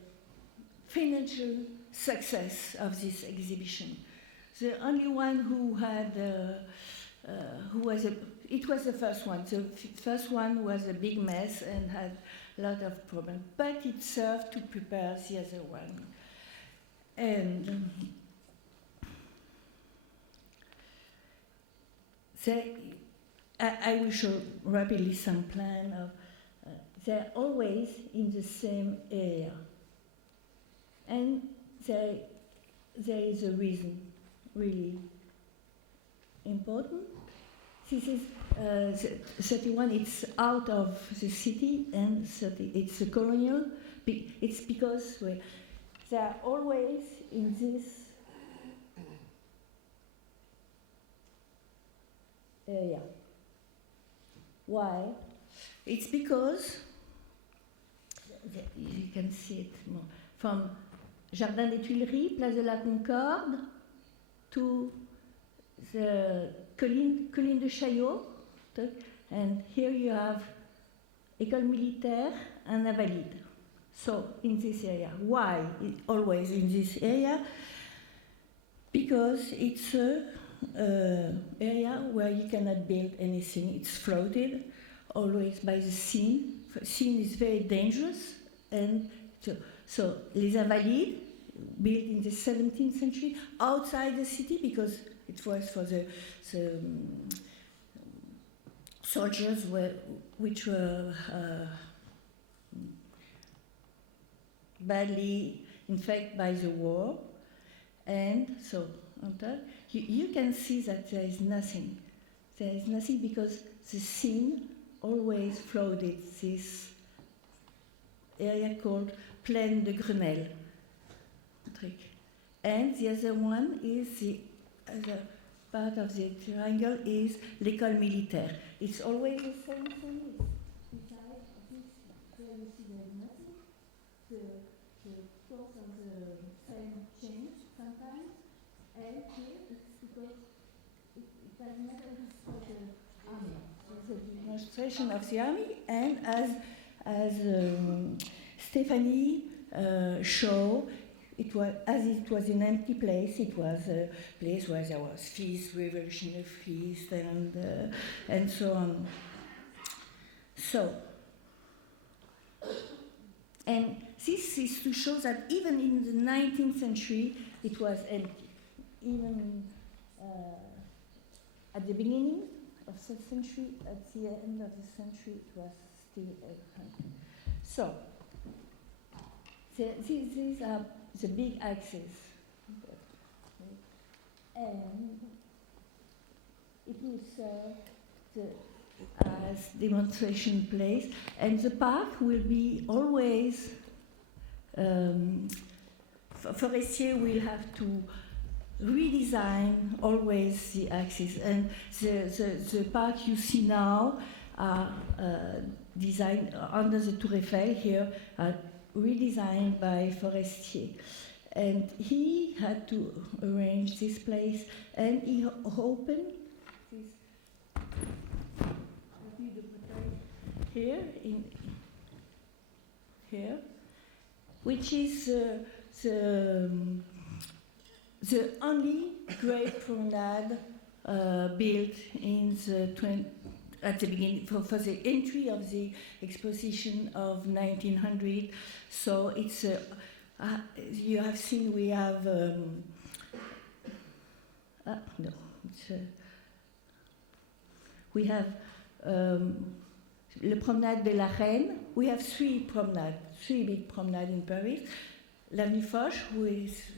financial success of this exhibition. The only one who had, it was the first one. The first one was a big mess and had a lot of problems, but it served to prepare the other one. And I will show rapidly some plan of, they're always in the same area. And there is a reason, really important. This is 31, it's out of the city, and 30, it's a colonial. It's because they are always in this area. Why? It's because, you can see it more, from Jardin des Tuileries, Place de la Concorde, to the Colline de Chaillot, and here you have École Militaire and Invalides. So in this area. Why always in this area? Because it's an area where you cannot build anything. It's floated always by the sea. Sea is very dangerous, and so Les Invalides, built in the 17th century outside the city, because it was for the soldiers which were badly infected by the war. And so on top, you can see that there is nothing. There is nothing because the Seine always flooded this area called Plaine de Grenelle. And the other one is the other part of the triangle is l'école militaire. It's always the same thing. Besides this, there you see there's nothing. The course of the same change sometimes. And here it's because it has never been for the army. It's a demonstration of the army, and as Stephanie showed, it was an empty place. It was a place where there was feast, revolutionary feast, and so on. So, and this is to show that even in the 19th century, it was empty. Even at the beginning of the century, at the end of the century, it was still empty. So, these are the big axis. And it will serve as demonstration place, and the park will be always. Forestier will have to redesign always the axis, and the park you see now are designed under the Tour Eiffel here, are redesigned by Forestier. And he had to arrange this place, and he opened this here, here, which is the only great promenade built in the at the beginning for the entry of the exposition of 1900. So it's you have seen we have no, it's we have Le Promenade de la Reine. We have three big promenades in Paris. L'Avenue Foch,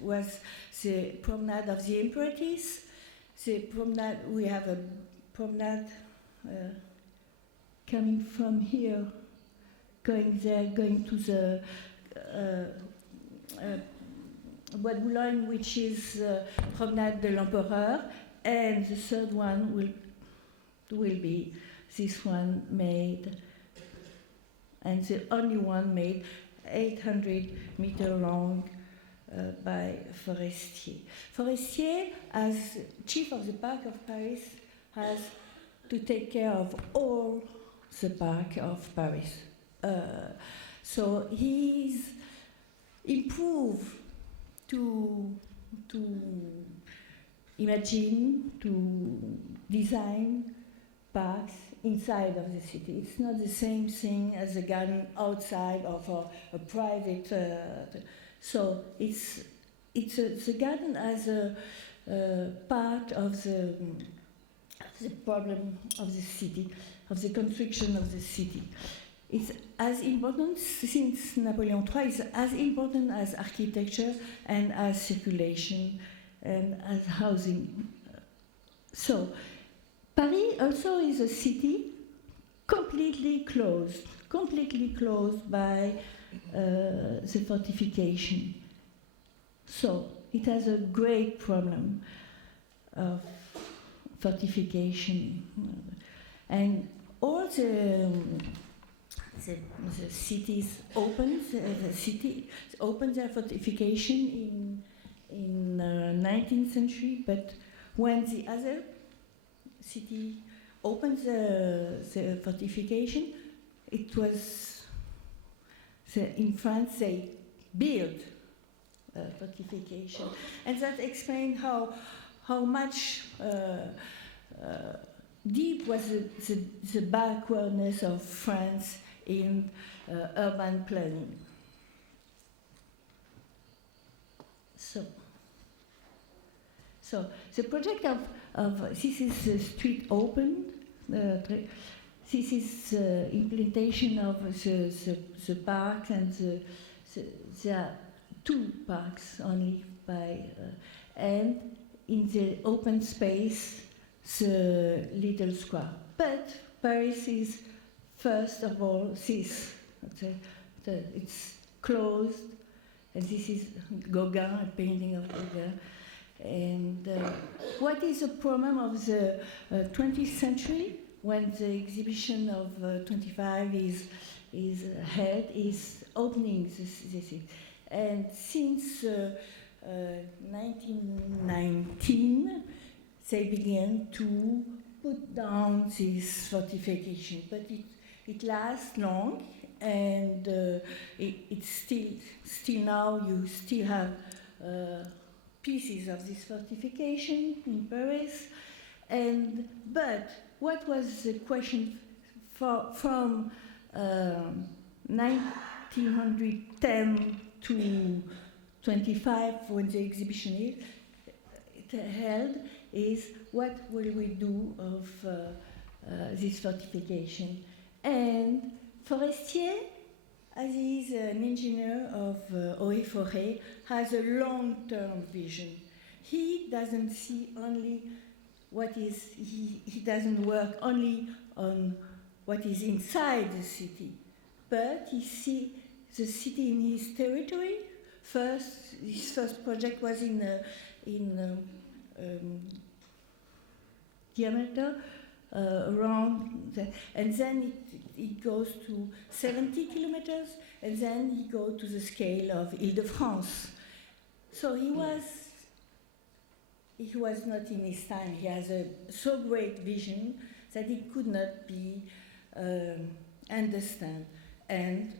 was the promenade of the Empress. The promenade, we have a promenade coming from here, going there, going to the Bois de Boulogne, which is Promenade de l'Empereur, and the third one will be this one made, and the only one made 800 meter long by Forestier. Forestier, as chief of the Park of Paris, has to take care of all the Park of Paris. So he's improved to imagine, to design parks inside of the city. It's not the same thing as a garden outside of a private. So the garden as a part of the problem of the city, of the construction of the city. It's as important, since Napoleon III, it's as important as architecture and as circulation and as housing. So Paris also is a city completely closed by the fortification. So it has a great problem of fortification, and all the cities opened their fortification in 19th century, but when the other city opened the fortification, it was in France they built fortification, and that explained how much deep was the backwardness of France in urban planning. So the project of this is the street open. This is the implementation of the park, and there are two parks only and in the open space the little square. But Paris is first of all this. It's closed, and this is Gauguin, a painting of Gauguin. And what is the problem of the 20th century, when the exhibition of 25 is held, is opening this. And since 1919, they began to put down this fortification, but it lasts long, and it's still now you still have pieces of this fortification in Paris. But what was the question from 1910 to 25, when the exhibition is held, is what will we do of this fortification? And Forestier, as he is an engineer of Eaux et Forêts, has a long-term vision. He doesn't see only what is, he doesn't work only on what is inside the city, but he sees the city in his territory. His first project was in diameter around, and then it goes to 70 kilometers, and then he goes to the scale of Île-de-France. So he was not in his time. He has a so great vision that it could not be understand. And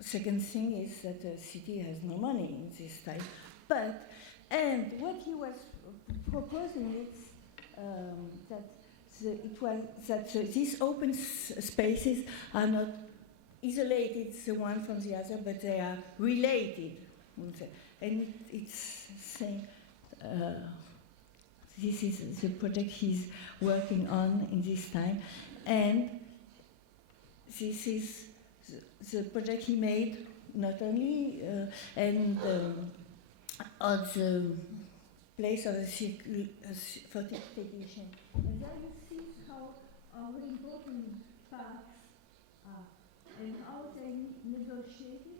second thing is that the city has no money in this time. And what he was proposing is that these open spaces are not isolated the one from the other, but they are related. And it's saying this is the project he's working on in this time, and this is the project he made not only on the place of the fortification. And then you see how important parks are and how they negotiate to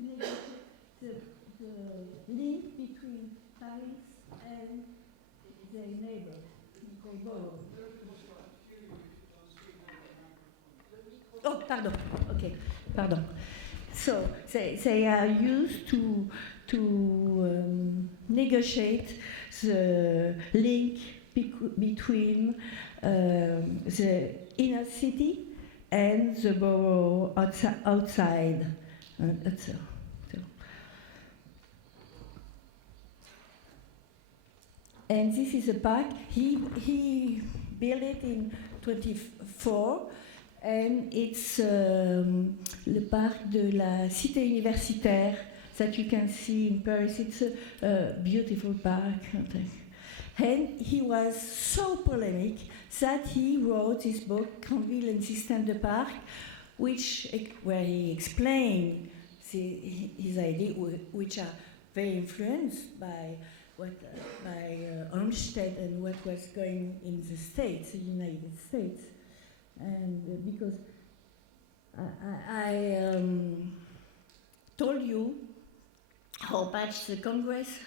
negotiate the link between Paris and their neighbor, their borough. Oh, pardon. Okay, pardon. So they are used to negotiate the link between the inner city and the borough outside. And this is a park. He built it in 24. And it's le parc de la Cité universitaire that you can see in Paris. It's a beautiful park. And he was so polemic that he wrote this book, Granville and Système de Parc, where he explained his ideas, which are very influenced by Olmsted and what was going in the States, the United States. And because I told you how much the Congress,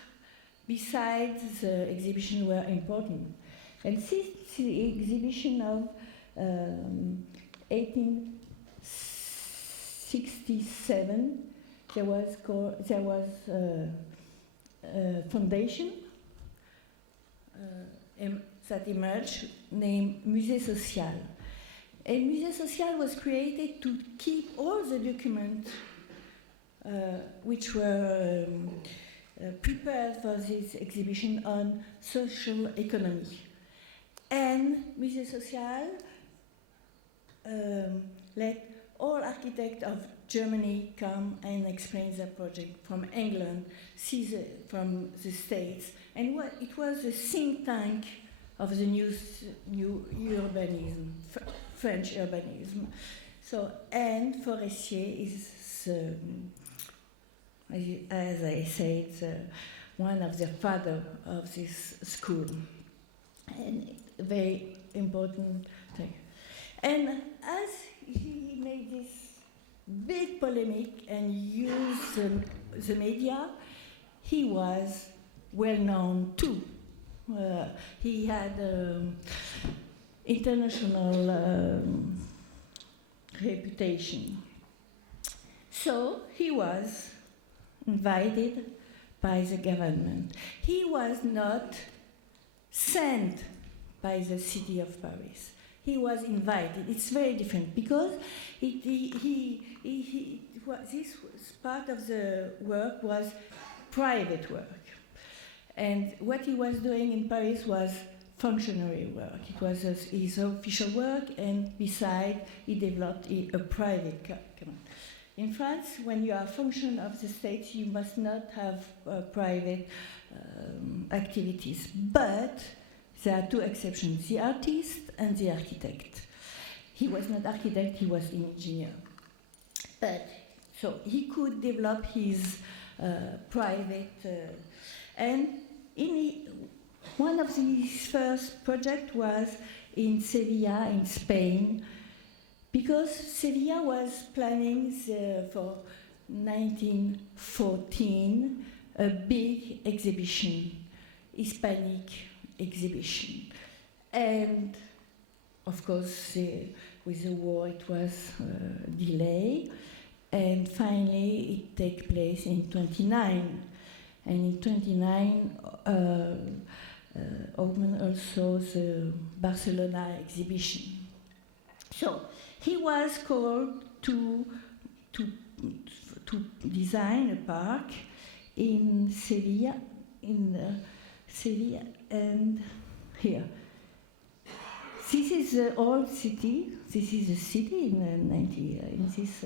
besides the exhibition, were important. And since the exhibition of 1867, there was a foundation that emerged named Musée Social. And Musée Social was created to keep all the documents which were prepared for this exhibition on social economy. And Musée Social let all architects of Germany come and explain their project, from England, from the States. And it was a think tank of the new urbanism, French urbanism. So, and Forestier is, as I said, one of the father of this school. And very important thing. And as he made this big polemic and used the media, he was well known too. He had international reputation. So he was invited by the government. He was not sent by the city of Paris. He was invited. It's very different because this part of the work was private work. And what he was doing in Paris was functionary work. It was his official work, and besides, he developed a private command. In France, when you are a function of the state, you must not have private activities. But there are two exceptions, the artist and the architect. He was not architect, he was engineer. But, so he could develop his private, and one of his first projects was in Sevilla, in Spain, because Sevilla was planning for 1914 a big exhibition, Hispanic exhibition. And of course, with the war, it was delayed. And finally, it takes place in 29. And in 29, opened also the Barcelona exhibition. So he was called to design a park in Sevilla, and here. This is the old city. This is the city in this.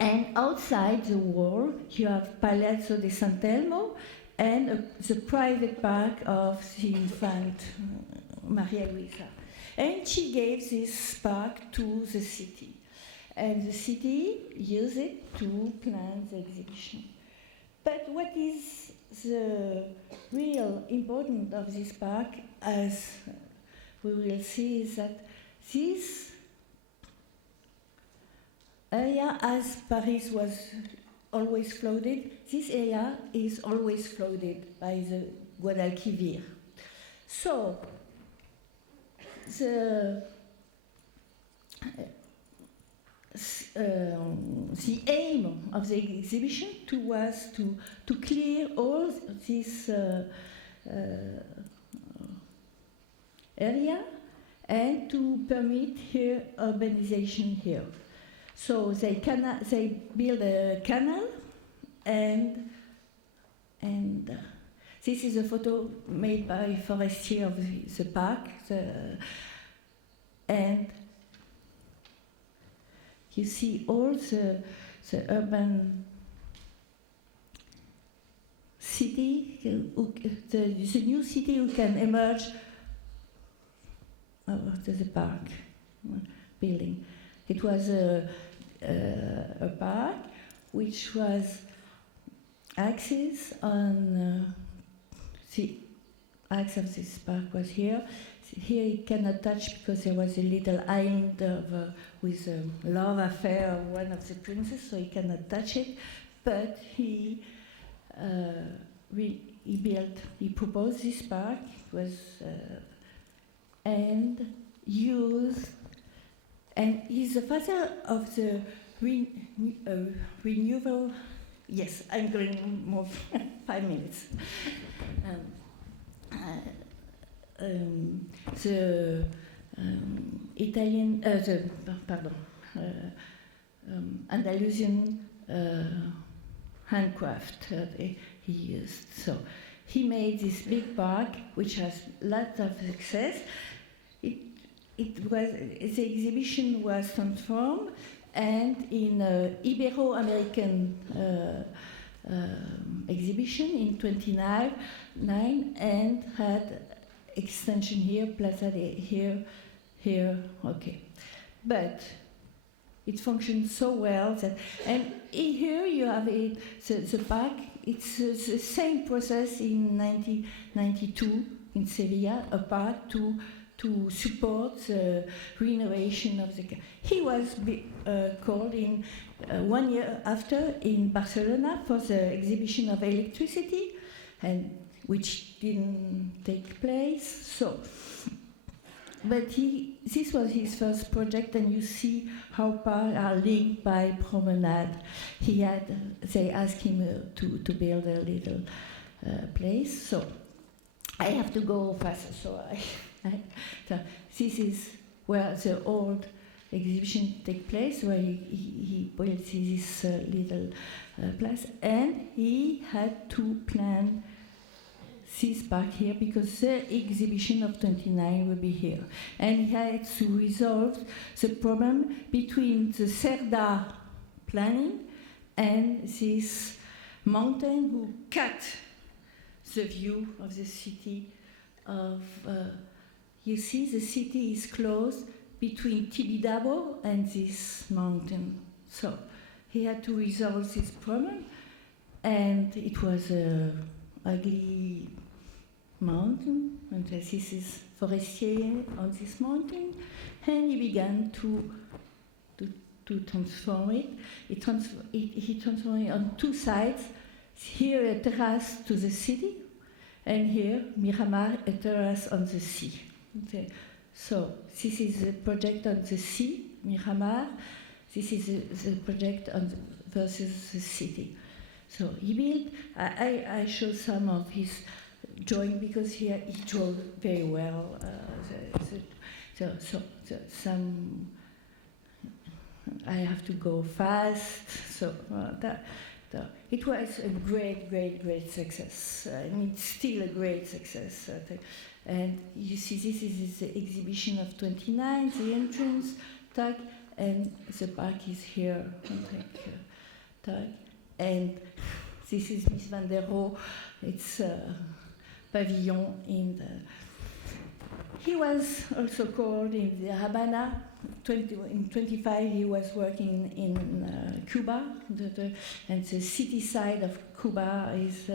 And outside the wall, you have Palazzo di Sant'Elmo and the private park of the infant Maria Luisa. And she gave this park to the city. And the city used it to plan the exhibition. But what is the real importance of this park, as we will see, is that this area, as Paris was always flooded, this area is always flooded by the Guadalquivir. So the aim of the exhibition was to clear all this area and to permit here urbanization here. So they build a canal, and this is a photo made by forestier of the park, and you see all the urban city, the new city who can emerge out of the park building. It was a park which was axis on the axis of this park was here. Here he cannot touch because there was a little island with a love affair of one of the princes, so he cannot touch it. But he proposed this park, and used, and he's the father of the renewal. Yes, I'm going to move 5 minutes. The Italian, Andalusian handcraft he used. So he made this big park, which has lots of success. The exhibition was transformed, and in Ibero-American exhibition in 29, and had extension here, Plaza here, okay. But it functioned so well that, and here you have the park. It's the same process in 1992 in Sevilla, a park to support the renovation of the. He was called in 1 year after in Barcelona for the exhibition of electricity, and which didn't take place. So, but this was his first project, and you see how parks are linked by promenade. They asked him to build a little place. So I have to go faster. So so this is where the old exhibition take place, where he built this little place, and he had to plan this park here because the exhibition of 29 will be here, and he had to resolve the problem between the Cerda planning and this mountain who cut the view of the city of. You see, the city is closed between Tibidabo and this mountain. So he had to resolve this problem, and it was an ugly mountain, and this is forestier on this mountain, and he began to transform it. He transformed it on two sides. Here a terrace to the city, and here Miramar, a terrace on the sea. Okay. So this is a project on the sea, Miramar. This is the project on versus the city. So he built. I show some of his drawing because he drew very well. Some I have to go fast. So it was a great success, and it's still a great success. And you see, this is the exhibition of 29, the entrance tag, and the park is here. And this is Miss Van der Rohe. It's a pavilion in the. He was also called in the Habana. In 25, he was working in Cuba, and the city side of Cuba is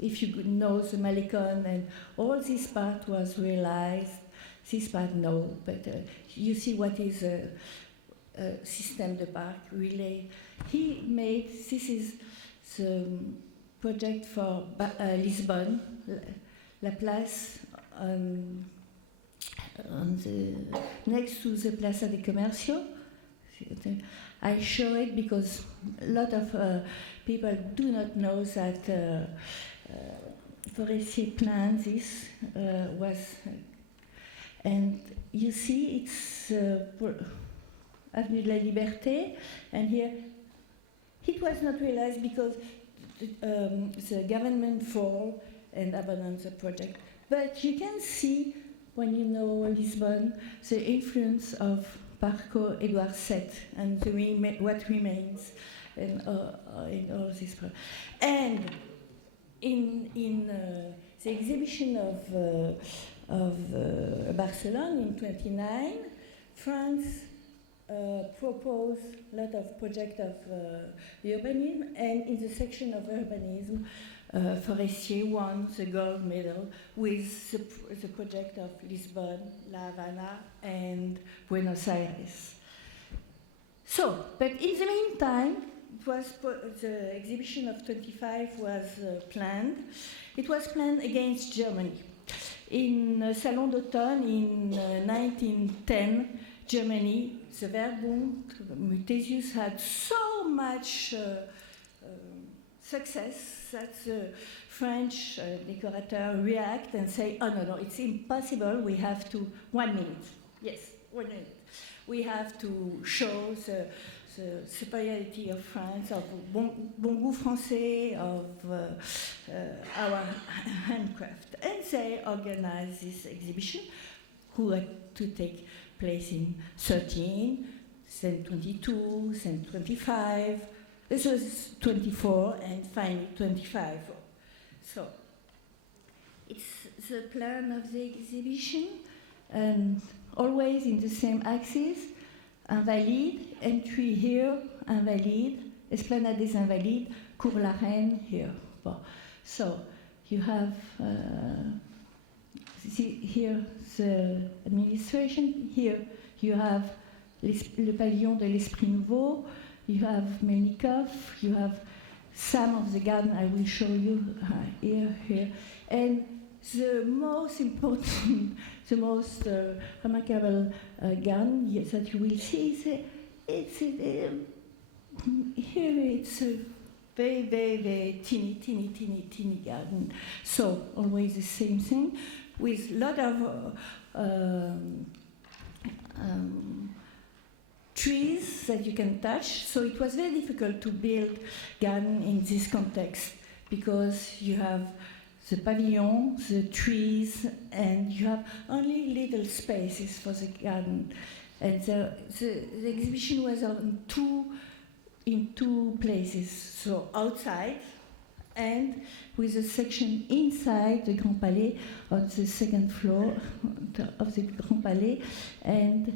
if you know the Malecon, and all this part was realized. This part, no, but you see what is a système de parc relay. He made, this is the project for Lisbon, La Place, next to the Plaza de Comercio. I show it because a lot of people do not know that Forestier planned this and you see it's Avenue de la Liberté, and here it was not realized because the government fall and abandoned the project. But you can see, when you know Lisbon, the influence of Parco Edouard VII and what remains in all this. And in the exhibition of Barcelona in 29, France proposed a lot of projects of urbanism, and in the section of urbanism, Forestier won the gold medal with the project of Lisbon, La Habana, and Buenos Aires. So, but in the meantime, it was the exhibition of 25 was planned. It was planned against Germany. In Salon d'Automne in 1910, Germany, the Verbund, Muthesius had so much success that the French decorator react and say, oh no, it's impossible, we have to, 1 minute, yes, 1 minute. We have to show the superiority of France, of bon goût français, of our handcraft. And they organized this exhibition, who had to take place in 13, then 22, then 25, this was 24, and finally 25. So, it's the plan of the exhibition, and always in the same axis, Invalides, entry here, Invalides, Esplanade des Invalides, Cours la Reine here. Bon. So, you have here the administration, here you have le pavillon de l'Esprit Nouveau, you have Melnikov, you have some of the garden I will show you here. And the most important, the most remarkable garden that you will see is here it's a very, very, very teeny garden. So always the same thing with a lot of trees that you can touch. So it was very difficult to build garden in this context because you have the pavilion, the trees, and you have only little spaces for the garden. And the exhibition was in two places, so outside and with a section inside the Grand Palais on the second floor of the Grand Palais, and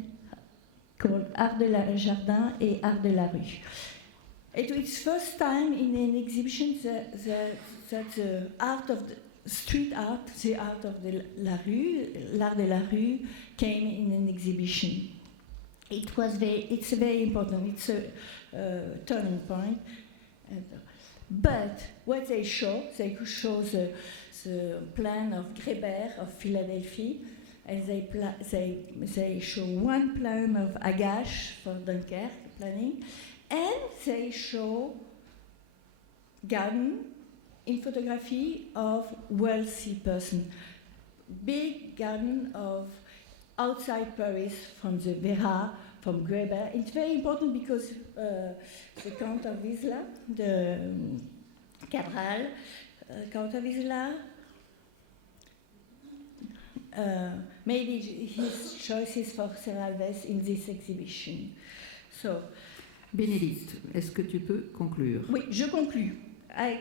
called Art de la Jardin et Art de la Rue. It was first time in an exhibition that the art of street art, the art of la rue, l'art de la rue, came in an exhibition. It's very important. It's a turning point. But what they show the plan of Gréber of Philadelphia, and they show one plan of Agache for Dunkerque planning, and they show garden in photography of wealthy person, big garden of outside Paris from the Vera, from Gréber. It's very important because the Count of Wisla, the Cabral, Count of Wisla, made his choices for Serralves in this exhibition. So, Bénédicte, est-ce que tu peux conclure? Oui, je conclue. I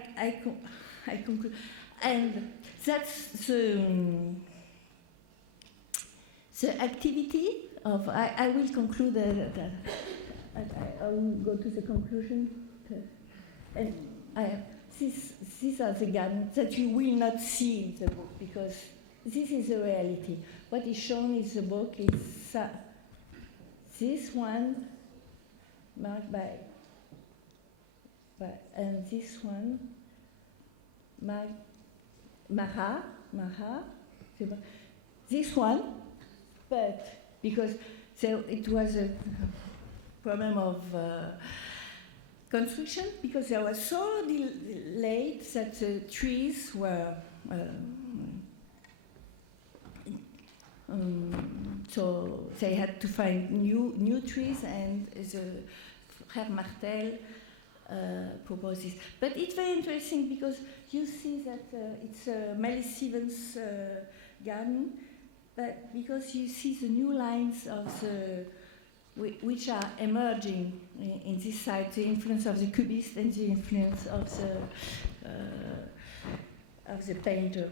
conclude. And that's the activity of, I will conclude, I will go to the conclusion. And these are the gardens that you will not see in the book, because this is the reality. What is shown in the book is this one marked by, and this one marked Maha, this one, but because it was a problem of construction, because they were so delayed that the trees were so they had to find new trees, and the Frère Martel proposes. But it's very interesting because you see that it's a Malice Stevens garden, but because you see the new lines of the which are emerging in this side, the influence of the cubist and the influence of the painter.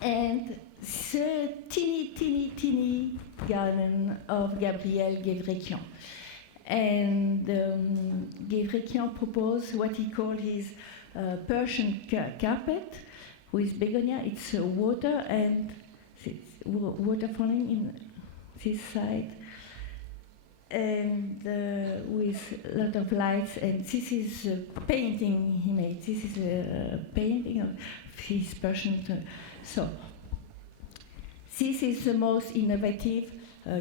And the teeny garden of Gabriel Gevrekian. And Gevrekian proposed what he called his Persian carpet with begonia. It's water and water falling in this side, and with a lot of lights. And this is a painting he made. This is a painting of his Persian. So this is the most innovative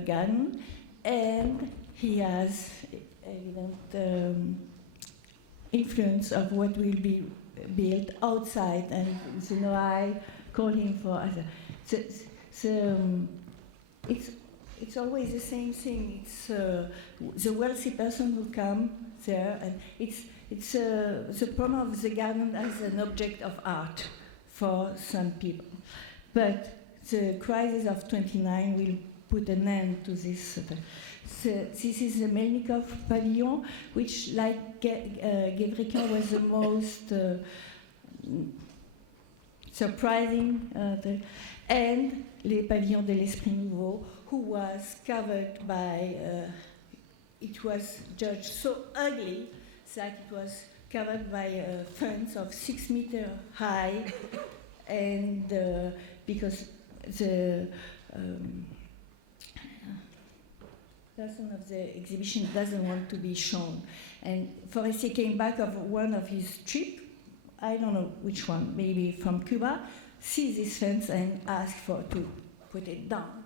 garden, and he has evident influence of what will be built outside. And the Noai called him for other. It's always the same thing. It's the wealthy person who come there, and it's the problem of the garden as an object of art for some people. But the crisis of 29 will put an end to this. This is the Melnikov pavilion, which, like Gevrekian, was the most surprising, and Les Pavillons de l'Esprit Nouveau, who was covered by, it was judged so ugly that it was covered by a fence of 6 meters high, and because the person of the exhibition doesn't want to be shown. And Forestier came back of one of his trips, I don't know which one, maybe from Cuba, see this fence and ask to put it down.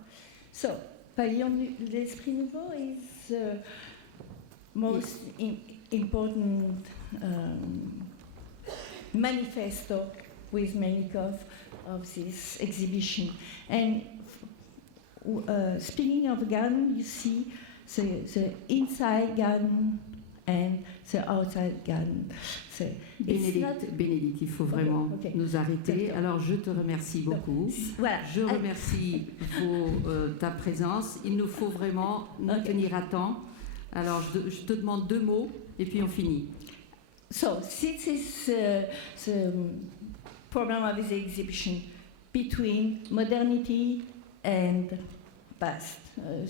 So, Pavillon de l'Esprit Nouveau is the most important manifesto with Melnikov of this exhibition. And speaking of garden, you see the inside garden and the outside garden. So Bénédicte, il faut vraiment nous arrêter. Alors, je te remercie beaucoup. Voilà. Je remercie ta présence. Il nous faut vraiment nous tenir à temps. Alors, je te demande 2 mots et puis on finit. So, this is the problem of the exhibition between modernity and past. And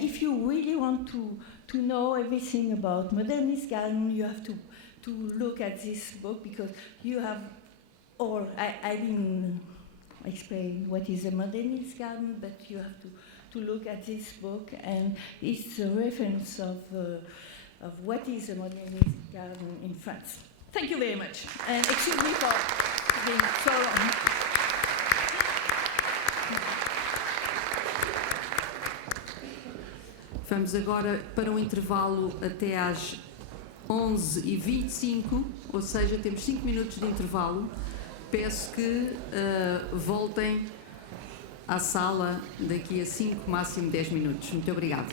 if you really want to know everything about modernist garden, you have to to look at this book, because you have all, I didn't explain what is a modernist garden, but you have to look at this book, and it's a reference of what is a modernist garden in France. Thank you very much, and excuse me for being so long. Vamos agora para um intervalo até às 11h25, ou seja, temos 5 minutos de intervalo. Peço que voltem à sala daqui a 5, máximo 10 minutos. Muito obrigada.